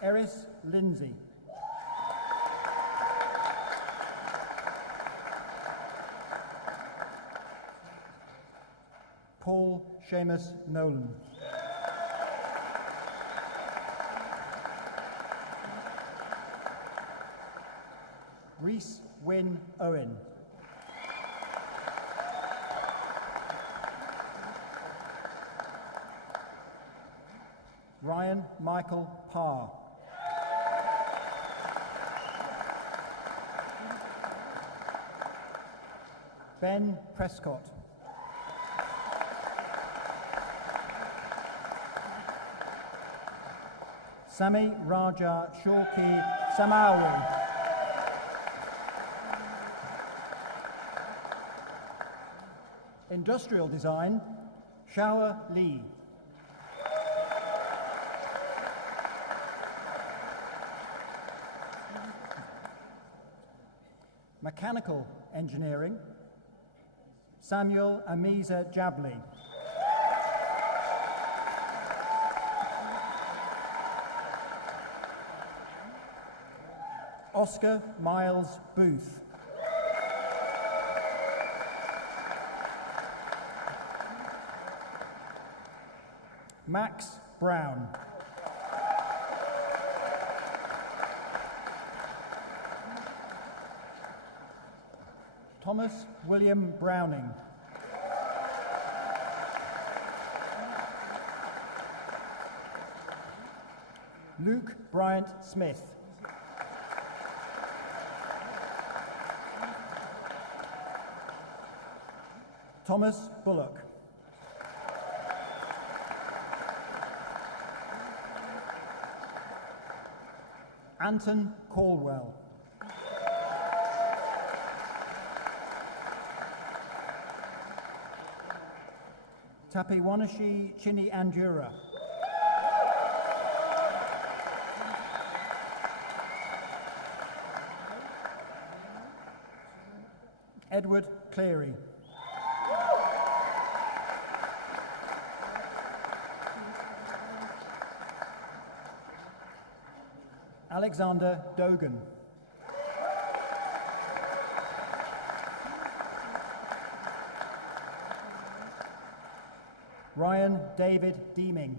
Eris Lindsay. Paul Seamus Nolan. Reese Wynne Owen. Ryan Michael Parr. Ben Prescott. Sami Raja Shorki Samawi. Industrial Design, Shawa Lee. Mechanical Engineering, Samuel Amiza Jabli. Oscar Miles Booth. Max Brown. Thomas William Browning. Luke Bryant Smith. Thomas Bullock. Anton Caldwell. Tapiwanashi Chini Andura. Edward Cleary. Alexander Dogan. Ryan David Deeming.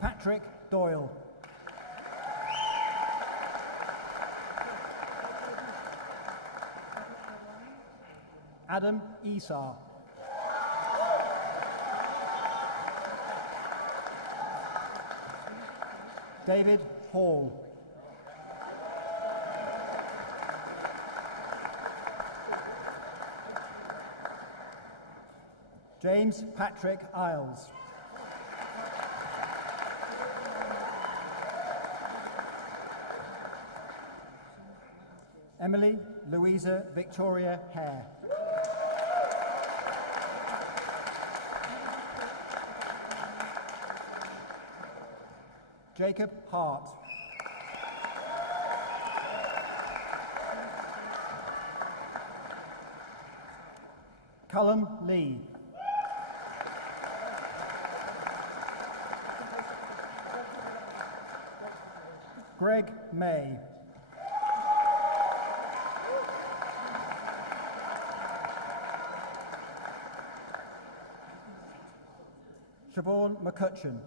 Patrick Doyle. Adam Esar. David Hall. James Patrick Isles. Emily Louisa Victoria Hare. Jacob Hart. Cullum Lee. Greg May. Siobhan McCutcheon.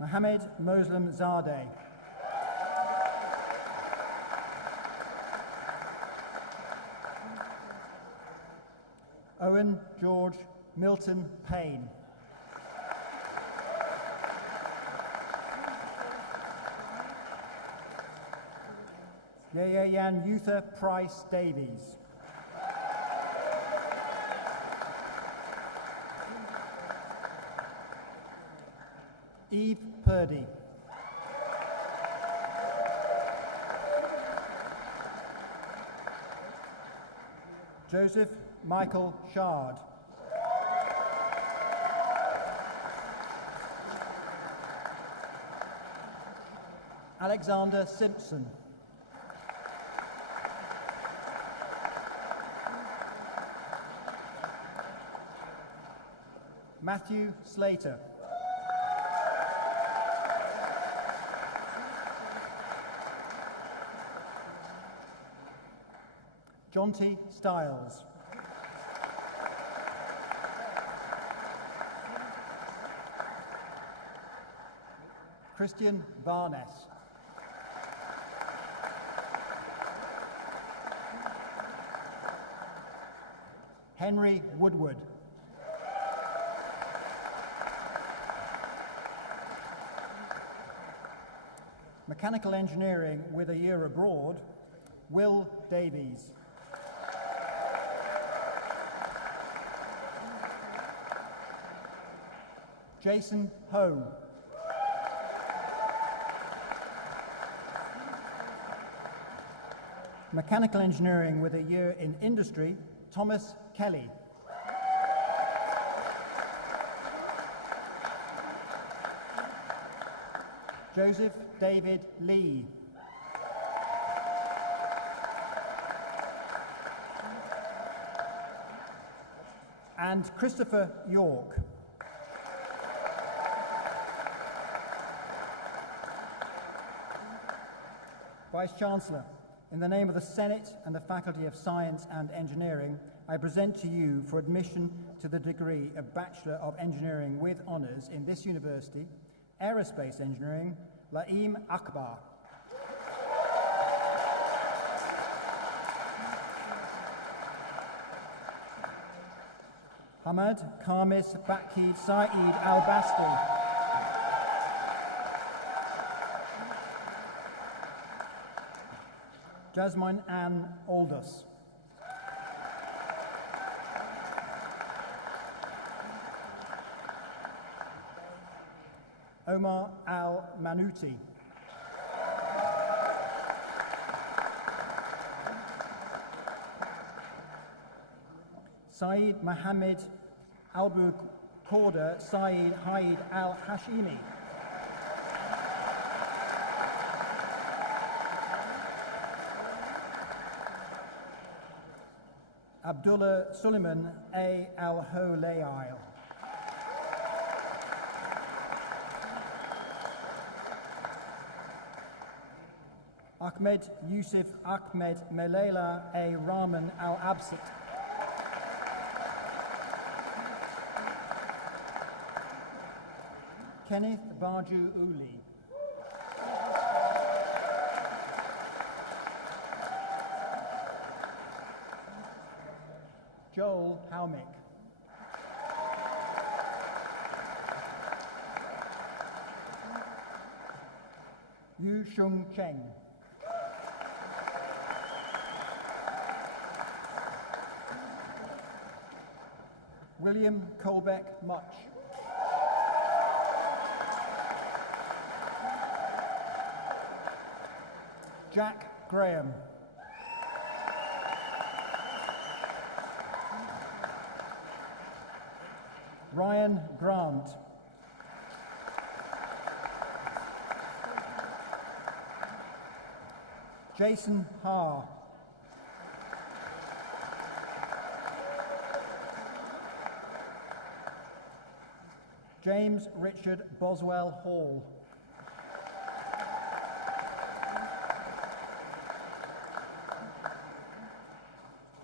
Mohammed Muslim Zadeh. Owen George Milton Payne. Yayayan Yutha Price Davies. Eve Purdy. Joseph Michael Shard. Alexander Simpson. Matthew Slater. Jonty Stiles. Christian Barnes. Henry Woodward. Mechanical Engineering with a year abroad, Will Davies. Jason Ho. Mechanical Engineering with a year in industry, Thomas Kelly. Joseph David Lee. And Christopher York. Vice-Chancellor, in the name of the Senate and the Faculty of Science and Engineering, I present to you for admission to the degree of Bachelor of Engineering with Honours in this university, Aerospace Engineering, Laim Akbar. Hamad Kamis Baki Saeed Al-Basti. Jasmine Ann Aldous. Omar Al-Manuti. Saeed Mohammed Albu Korda Saeed Haid Al-Hashimi. Abdullah Suleiman A. Al-Holayil. Ahmed Yusuf Ahmed Melela A. Rahman Al-Absit. Kenneth Baju Uli. Joel Haumick. Yu Shung Cheng. William Colbeck Much. Jack Graham. Ryan Grant. Jason Haar. James Richard Boswell Hall.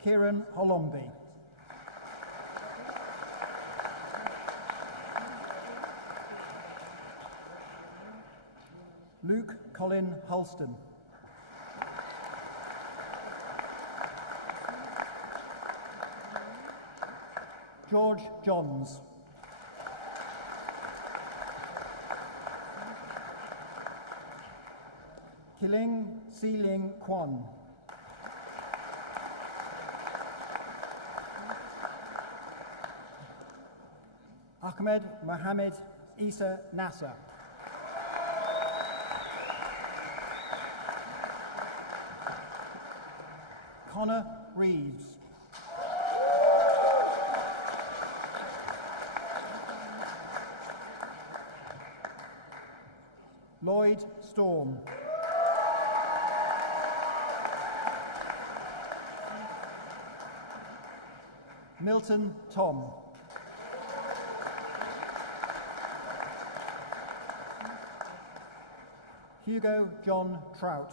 Kieran Holomby. Luke Colin Hulston. George Johns. Kiling Sealing Kwan. Ahmed Mohammed Isa Nasser. Connor Reeves. Lloyd Storm. Milton Tom. Hugo John Trout.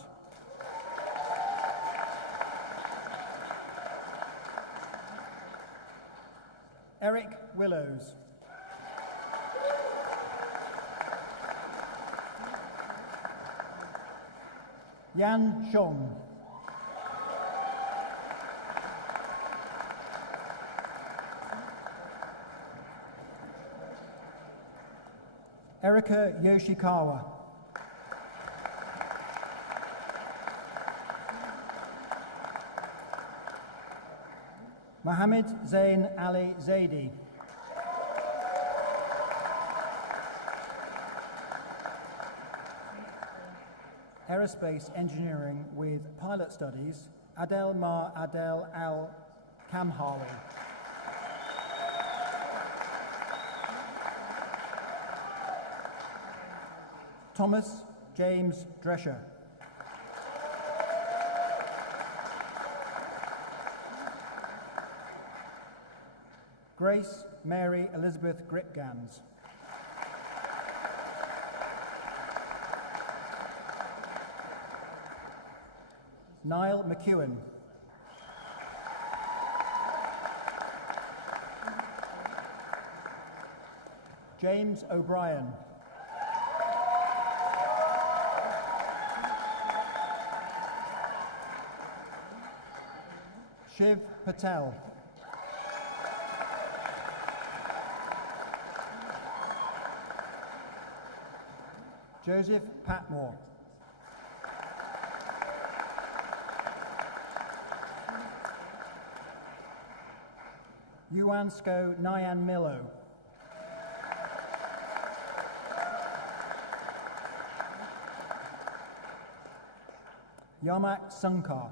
Eric Willows. Yan Chong. Erika Yoshikawa. Mohammed Zain Ali Zaidi. Aerospace Engineering with Pilot Studies, Adel Ma Adel Al Kamhawi. Thomas James Drescher. Grace Mary Elizabeth Gripgans. Niall McEwen. James O'Brien. Shiv Patel. Joseph Patmore. Yuansko Nyan Milo. Yamak Sankar.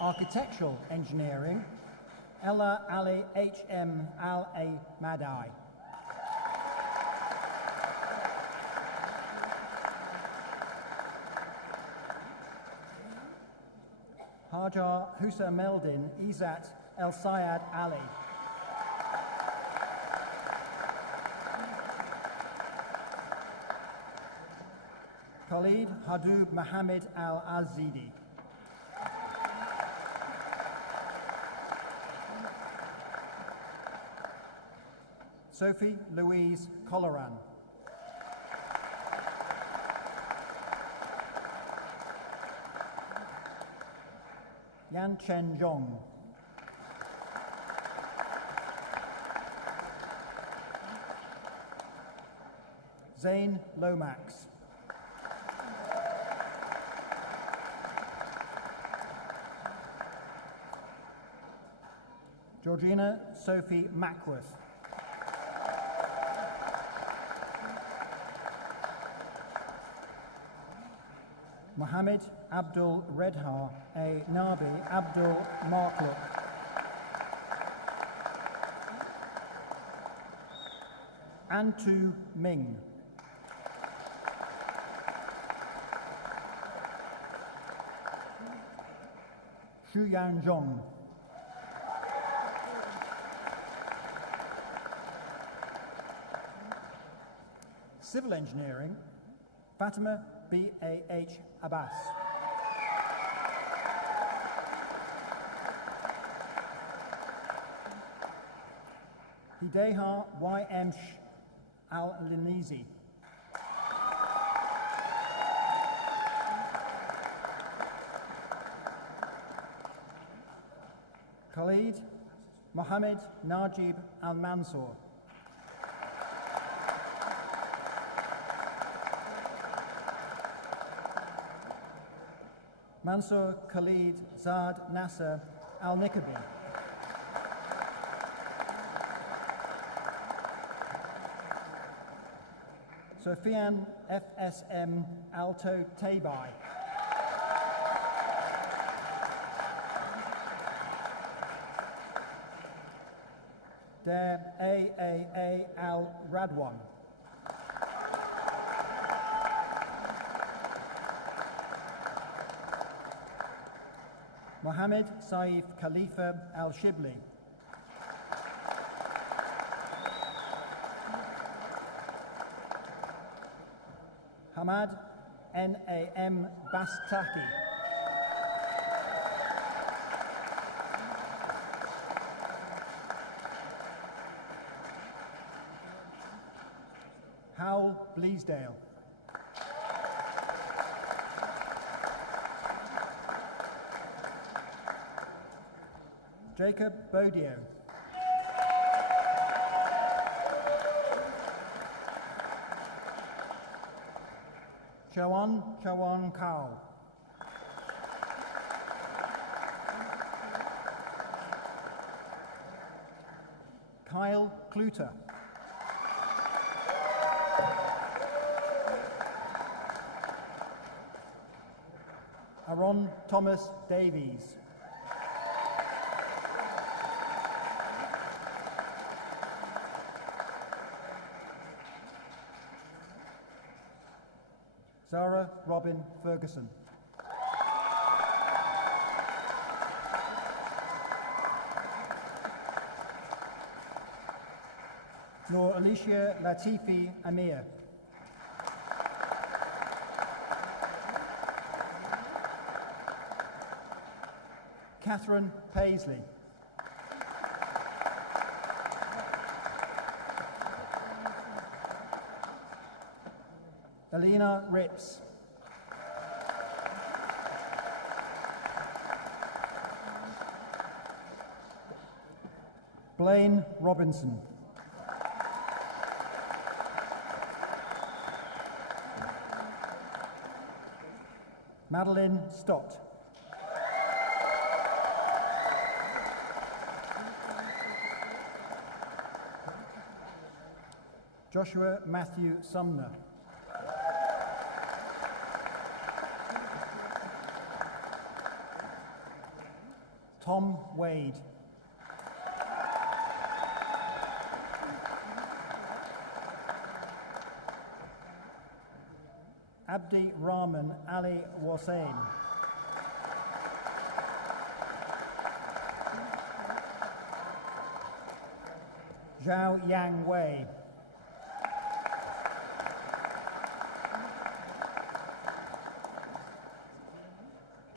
Architectural Engineering, Ella Ali H.M. Al-A Madai. Hajar Husa Meldin Izat El Sayad Ali. Khalid Hadoub Mohammed Al Azidi. Sophie Louise Colloran. Yan Chen Zhong. Zane Lomax. Georgina Sophie Mackworth. Mohammed Abdul Redhar A. Nabi Abdul Markluk. Antu Ming. Xu Yanzhong. Civil Engineering, Fatima B.A.H. Abbas. Hideha Y.M. Al-Linizi. Khalid Mohammed Najib Al-Mansour. Mansour Khalid Zad Nasser Al-Nikabi. Sofian FSM Alto Tabai. Der Aaa Al Radwan. Mohammed Saif Khalifa Al Shibli. Hamad Nam Bastaki. Howell Bleasdale. Jacob Bodio. Chawan Kao. Kyle Kluter. Aaron Thomas Davies. Zara Robin Ferguson. Nor Alicia Latifi Amir. Catherine Paisley. Alina Rips. Blaine Robinson. Madeline Stott. Joshua Matthew Sumner. Tom Wade. Abdi Rahman Ali Wasain. Zhao Yang Wei.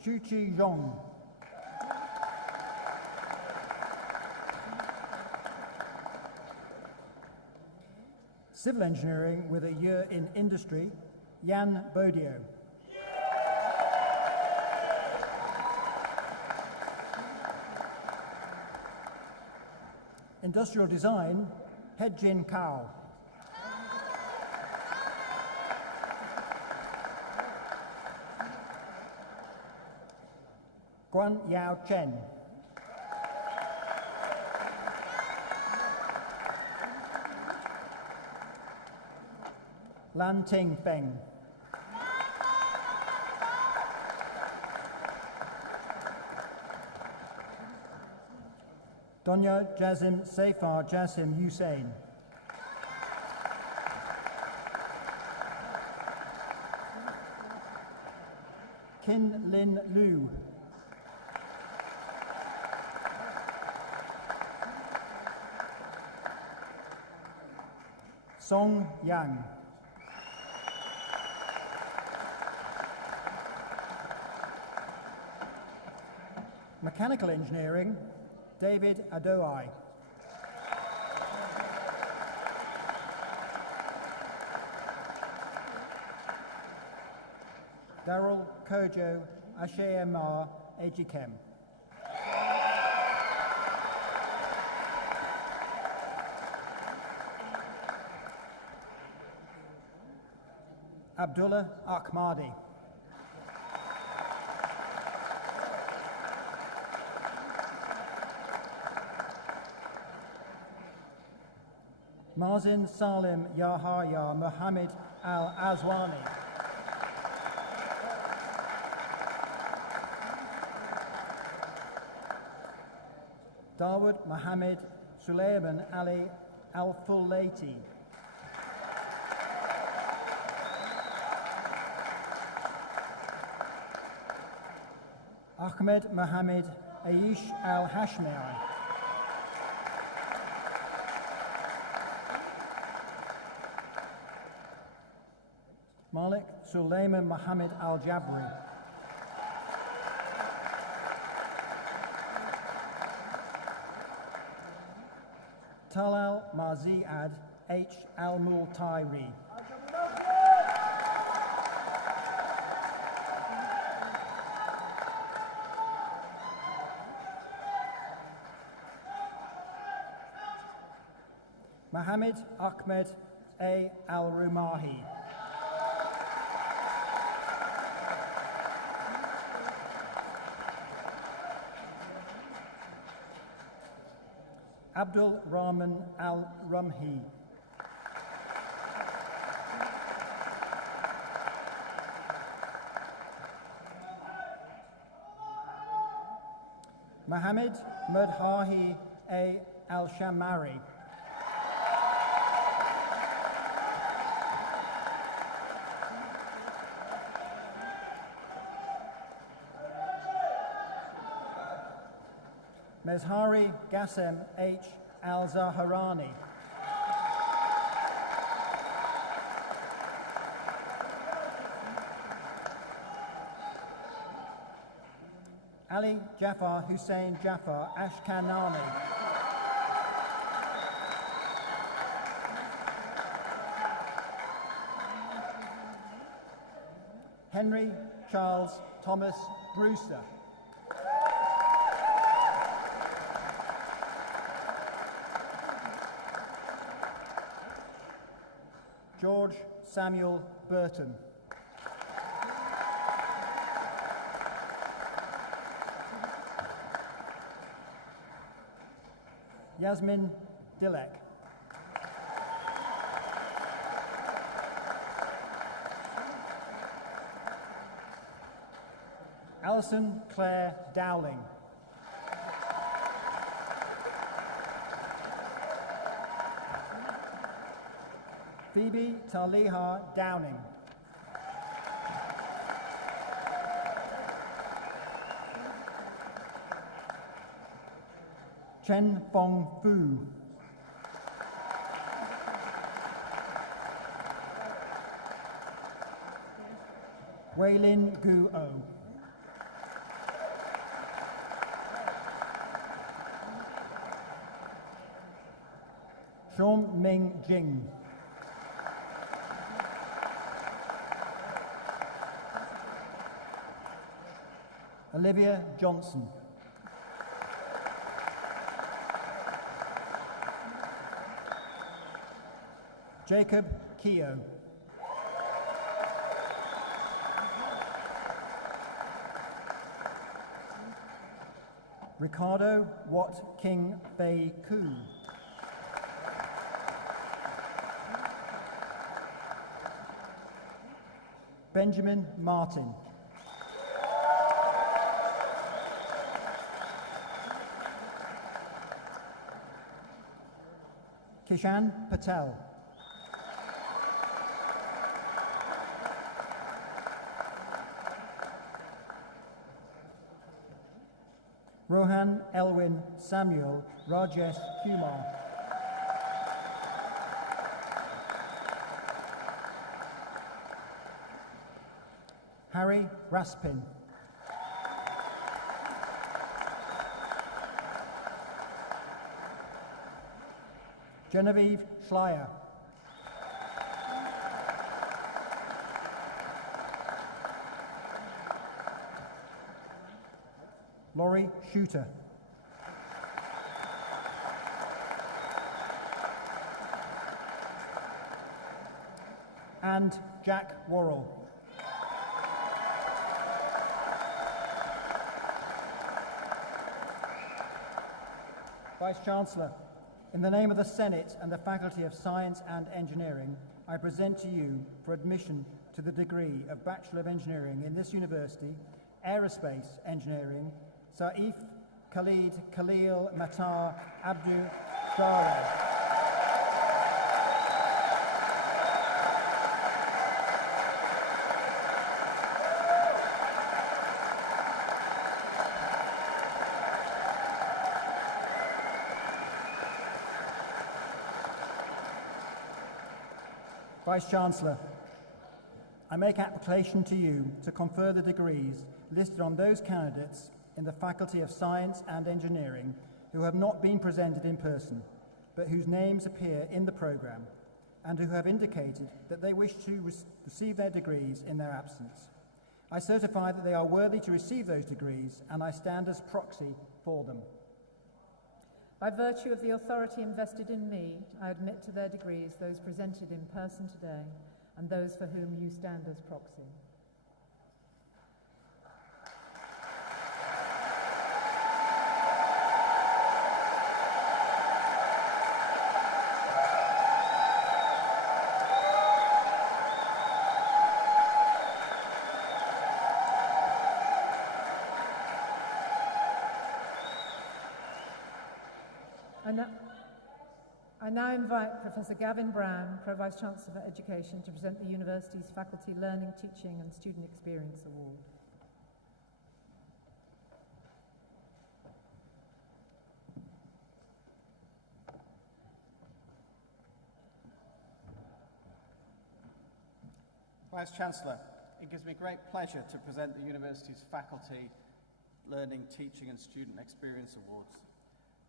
Chuchi Zhong. Civil engineering with a year in industry, Jan Bodio. Industrial design, Hedjin Kao. Guan Yao Chen. Lan Ting Feng. Donya Jazim Seyfar Jasim Hussein. Kin Lin Lu. Song Yang. Mechanical engineering, David Adoai. Daryl Kojo Asheyemar Ejikem. Abdullah Ahmadi. Mazin Salim Yahaya Mohammed Al-Azwani. Dawood Mohammed Suleiman Ali Al-Fulayti. Ahmed Mohammed Aish Al-Hashmi. Malik Suleiman Mohammed Al-Jabri. Talal Marziad H. Al-Multairi. Mohammed Ahmed A. Al-Rumahi. Abdul Rahman Al-Rumhi. Mohammed Mudhahi A. Al-Shamari. Mezhari Gassem H. Al-Zaharani. Ali Jafar Hussein Jafar Ashkanani. Henry Charles Thomas Brewster. George Samuel Burton. Yasmin Dilek. Alison Claire Dowling. Phoebe Taliha Downing. Chen Fong Fu. Weilin Gu O. Sean Ming Jing. Olivia Johnson. Jacob Keogh. Ricardo Watt King Bei Koo. Benjamin Martin. Kishan Patel. Rohan Elwin Samuel Rajesh Kumar. Harry Raspin. Genevieve Schleier. Laurie Shooter. And Jack Worrell. Vice-Chancellor, in the name of the Senate and the Faculty of Science and Engineering, I present to you for admission to the degree of Bachelor of Engineering in this university, Aerospace Engineering, Saif Khalid Khalil Matar Abdu Sarah. Vice-Chancellor, I make application to you to confer the degrees listed on those candidates in the Faculty of Science and Engineering who have not been presented in person, but whose names appear in the programme, and who have indicated that they wish to receive their degrees in their absence. I certify that they are worthy to receive those degrees, and I stand as proxy for them. By virtue of the authority invested in me, I admit to their degrees those presented in person today and those for whom you stand as proxy. I now invite Professor Gavin Brown, Pro-Vice-Chancellor for Education, to present the University's Faculty Learning, Teaching and Student Experience Award. Vice-Chancellor, it gives me great pleasure to present the University's Faculty Learning, Teaching and Student Experience Awards.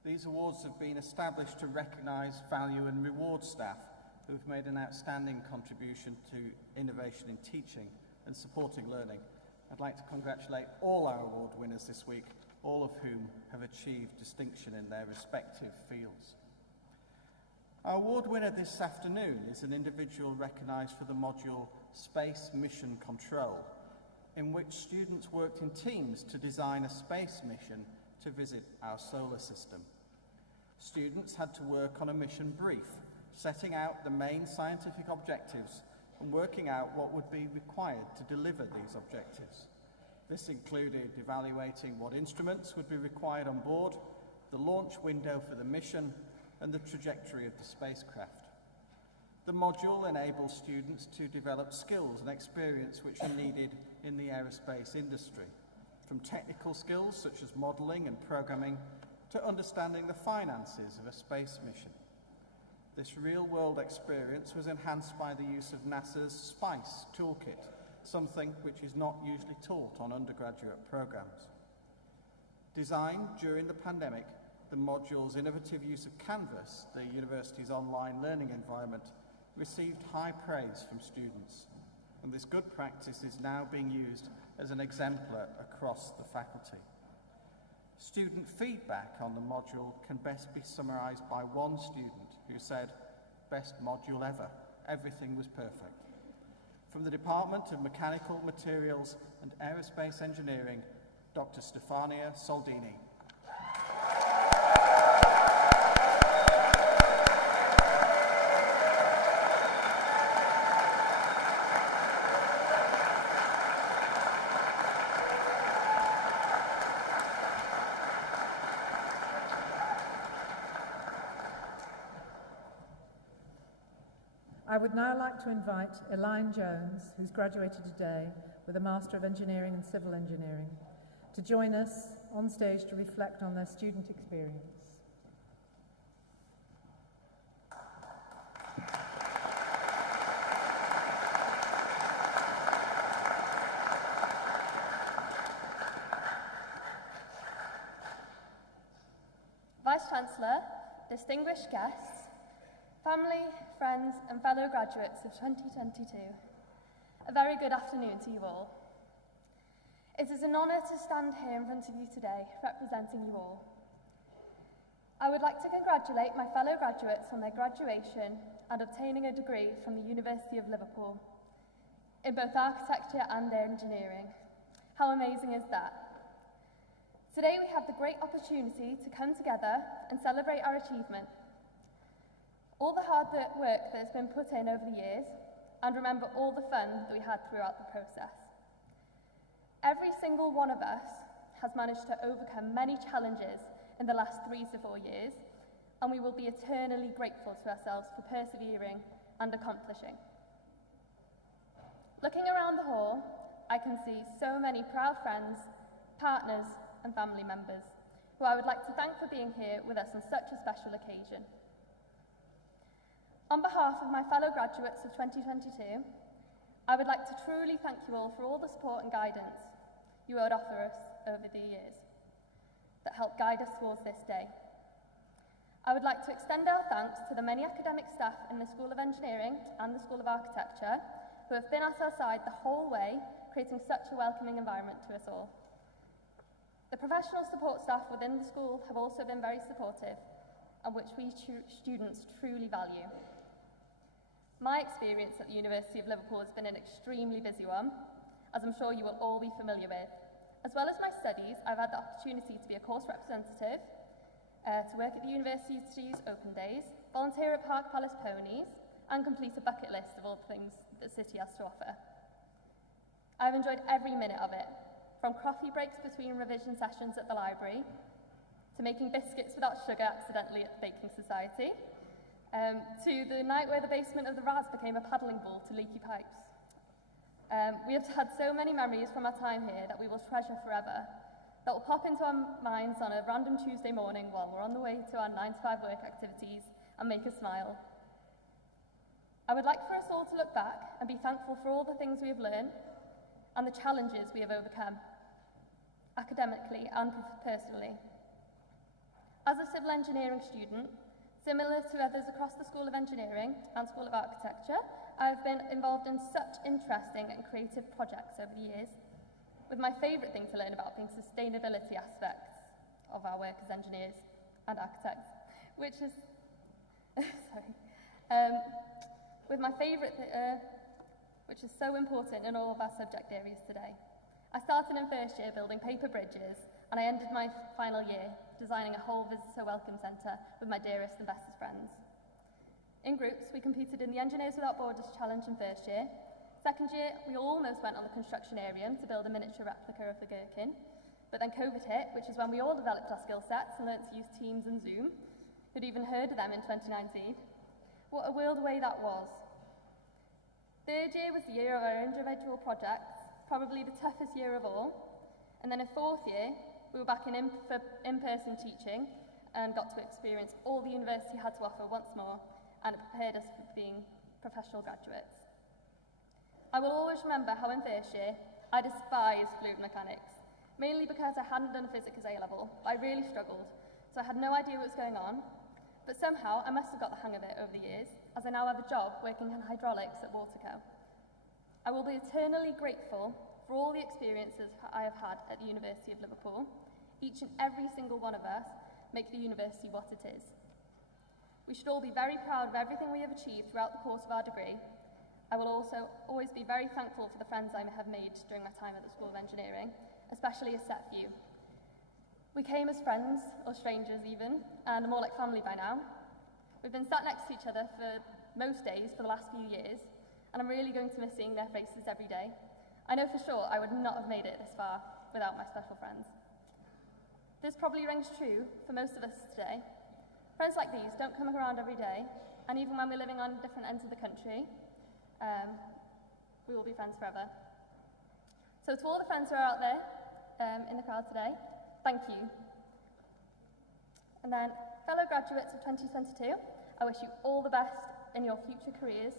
These awards have been established to recognise, value and reward staff who have made an outstanding contribution to innovation in teaching and supporting learning. I'd like to congratulate all our award winners this week, all of whom have achieved distinction in their respective fields. Our award winner this afternoon is an individual recognised for the module Space Mission Control, in which students worked in teams to design a space mission to visit our solar system. Students had to work on a mission brief, setting out the main scientific objectives and working out what would be required to deliver these objectives. This included evaluating what instruments would be required on board, the launch window for the mission, and the trajectory of the spacecraft. The module enables students to develop skills and experience which are needed in the aerospace industry, from technical skills such as modelling and programming to understanding the finances of a space mission. This real-world experience was enhanced by the use of NASA's SPICE toolkit, something which is not usually taught on undergraduate programmes. Designed during the pandemic, the module's innovative use of Canvas, the university's online learning environment, received high praise from students, and this good practice is now being used as an exemplar across the faculty. Student feedback on the module can best be summarised by one student who said, "Best module ever, everything was perfect." From the Department of Mechanical Materials and Aerospace Engineering, Dr. Stefania Soldini. I would now like to invite Elaine Jones, who's graduated today with a Master of Engineering and Civil Engineering, to join us on stage to reflect on their student experience. Vice-Chancellor, distinguished guests, family, friends and fellow graduates of 2022, a very good afternoon to you all. It is an honour to stand here in front of you today, representing you all. I would like to congratulate my fellow graduates on their graduation and obtaining a degree from the University of Liverpool in both architecture and engineering. How amazing is that? Today we have the great opportunity to come together and celebrate our achievement, all the hard work that has been put in over the years, and remember all the fun that we had throughout the process. Every single one of us has managed to overcome many challenges in the last 3 to 4 years, and we will be eternally grateful to ourselves for persevering and accomplishing. Looking around the hall, I can see so many proud friends, partners, and family members who I would like to thank for being here with us on such a special occasion. On behalf of my fellow graduates of 2022, I would like to truly thank you all for all the support and guidance you would offer us over the years that helped guide us towards this day. I would like to extend our thanks to the many academic staff in the School of Engineering and the School of Architecture who have been at our side the whole way, creating such a welcoming environment to us all. The professional support staff within the school have also been very supportive, and which we students truly value. My experience at the University of Liverpool has been an extremely busy one, as I'm sure you will all be familiar with. As well as my studies, I've had the opportunity to be a course representative, to work at the university's open days, volunteer at Park Palace Ponies, and complete a bucket list of all the things the city has to offer. I've enjoyed every minute of it, from coffee breaks between revision sessions at the library, to making biscuits without sugar accidentally at the Baking Society, to the night where the basement of the RAS became a paddling pool to leaky pipes. We have had so many memories from our time here that we will treasure forever, that will pop into our minds on a random Tuesday morning while we're on the way to our 9-to-5 work activities and make us smile. I would like for us all to look back and be thankful for all the things we have learned and the challenges we have overcome, academically and personally. As a civil engineering student, similar to others across the School of Engineering and School of Architecture, I've been involved in such interesting and creative projects over the years, with my favourite thing to learn about being sustainability aspects of our work as engineers and architects, which is, with my favourite, which is so important in all of our subject areas today. I started in first year building paper bridges, and I ended my final year designing a whole visitor welcome centre with my dearest and bestest friends. In groups, we competed in the Engineers Without Borders Challenge in first year. Second year, we almost went on the construction area to build a miniature replica of the Gherkin, but then COVID hit, which is when we all developed our skill sets and learnt to use Teams and Zoom. Who'd even heard of them in 2019? What a world away that was. Third year was the year of our individual projects, probably the toughest year of all. And then in fourth year, we were back in in-person teaching and got to experience all the university had to offer once more, and it prepared us for being professional graduates. I will always remember how in first year, I despised fluid mechanics, mainly because I hadn't done a physics A-level, but I really struggled, so I had no idea what was going on. But somehow, I must have got the hang of it over the years, as I now have a job working in hydraulics at Waterco. I will be eternally grateful for all the experiences I have had at the University of Liverpool. Each and every single one of us make the university what it is. We should all be very proud of everything we have achieved throughout the course of our degree. I will also always be very thankful for the friends I have made during my time at the School of Engineering, especially a set few. We came as friends, or strangers even, and are more like family by now. We've been sat next to each other for most days for the last few years, and I'm really going to miss seeing their faces every day. I know for sure I would not have made it this far without my special friends. This probably rings true for most of us today. Friends like these don't come around every day, and even when we're living on different ends of the country, we will be friends forever. So to all the friends who are out there in the crowd today, thank you. And then, fellow graduates of 2022, I wish you all the best in your future careers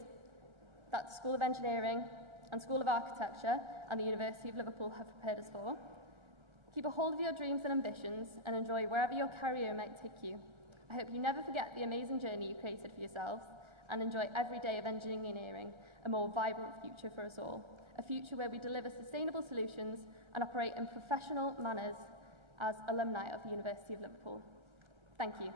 that the School of Engineering and School of Architecture and the University of Liverpool have prepared us for. Keep a hold of your dreams and ambitions and enjoy wherever your career might take you. I hope you never forget the amazing journey you created for yourselves and enjoy every day of engineering, a more vibrant future for us all. A future where we deliver sustainable solutions and operate in professional manners as alumni of the University of Liverpool. Thank you.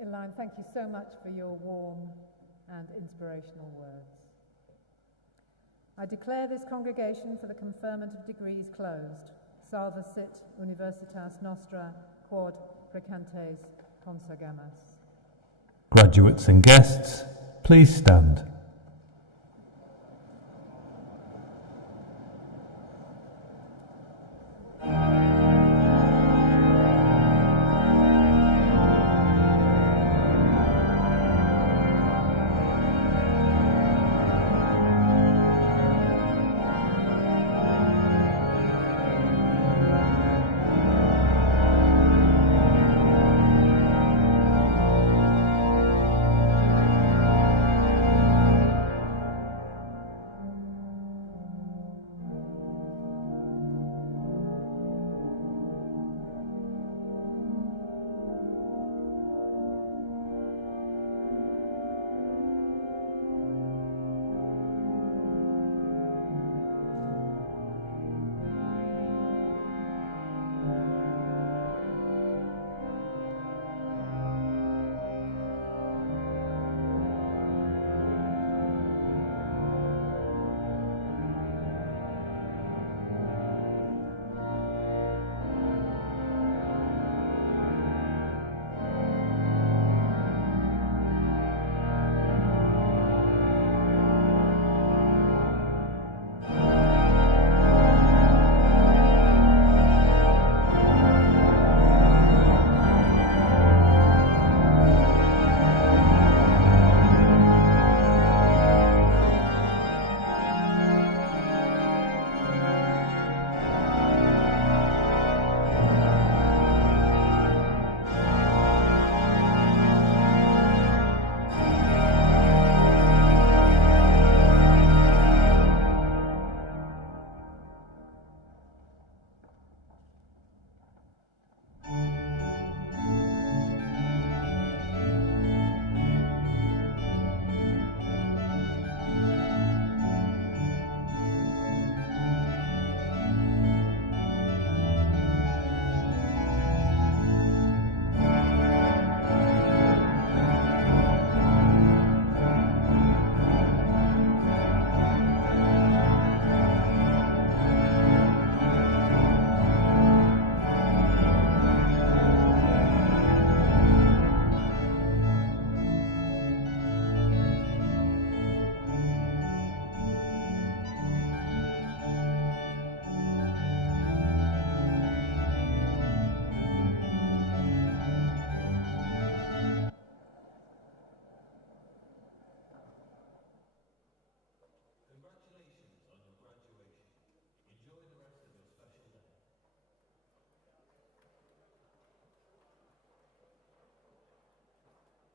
Elaine, thank you so much for your warm and inspirational words. I declare this congregation for the conferment of degrees closed. Salve sit universitas nostra quod precantes consagamus. Graduates and guests, please stand.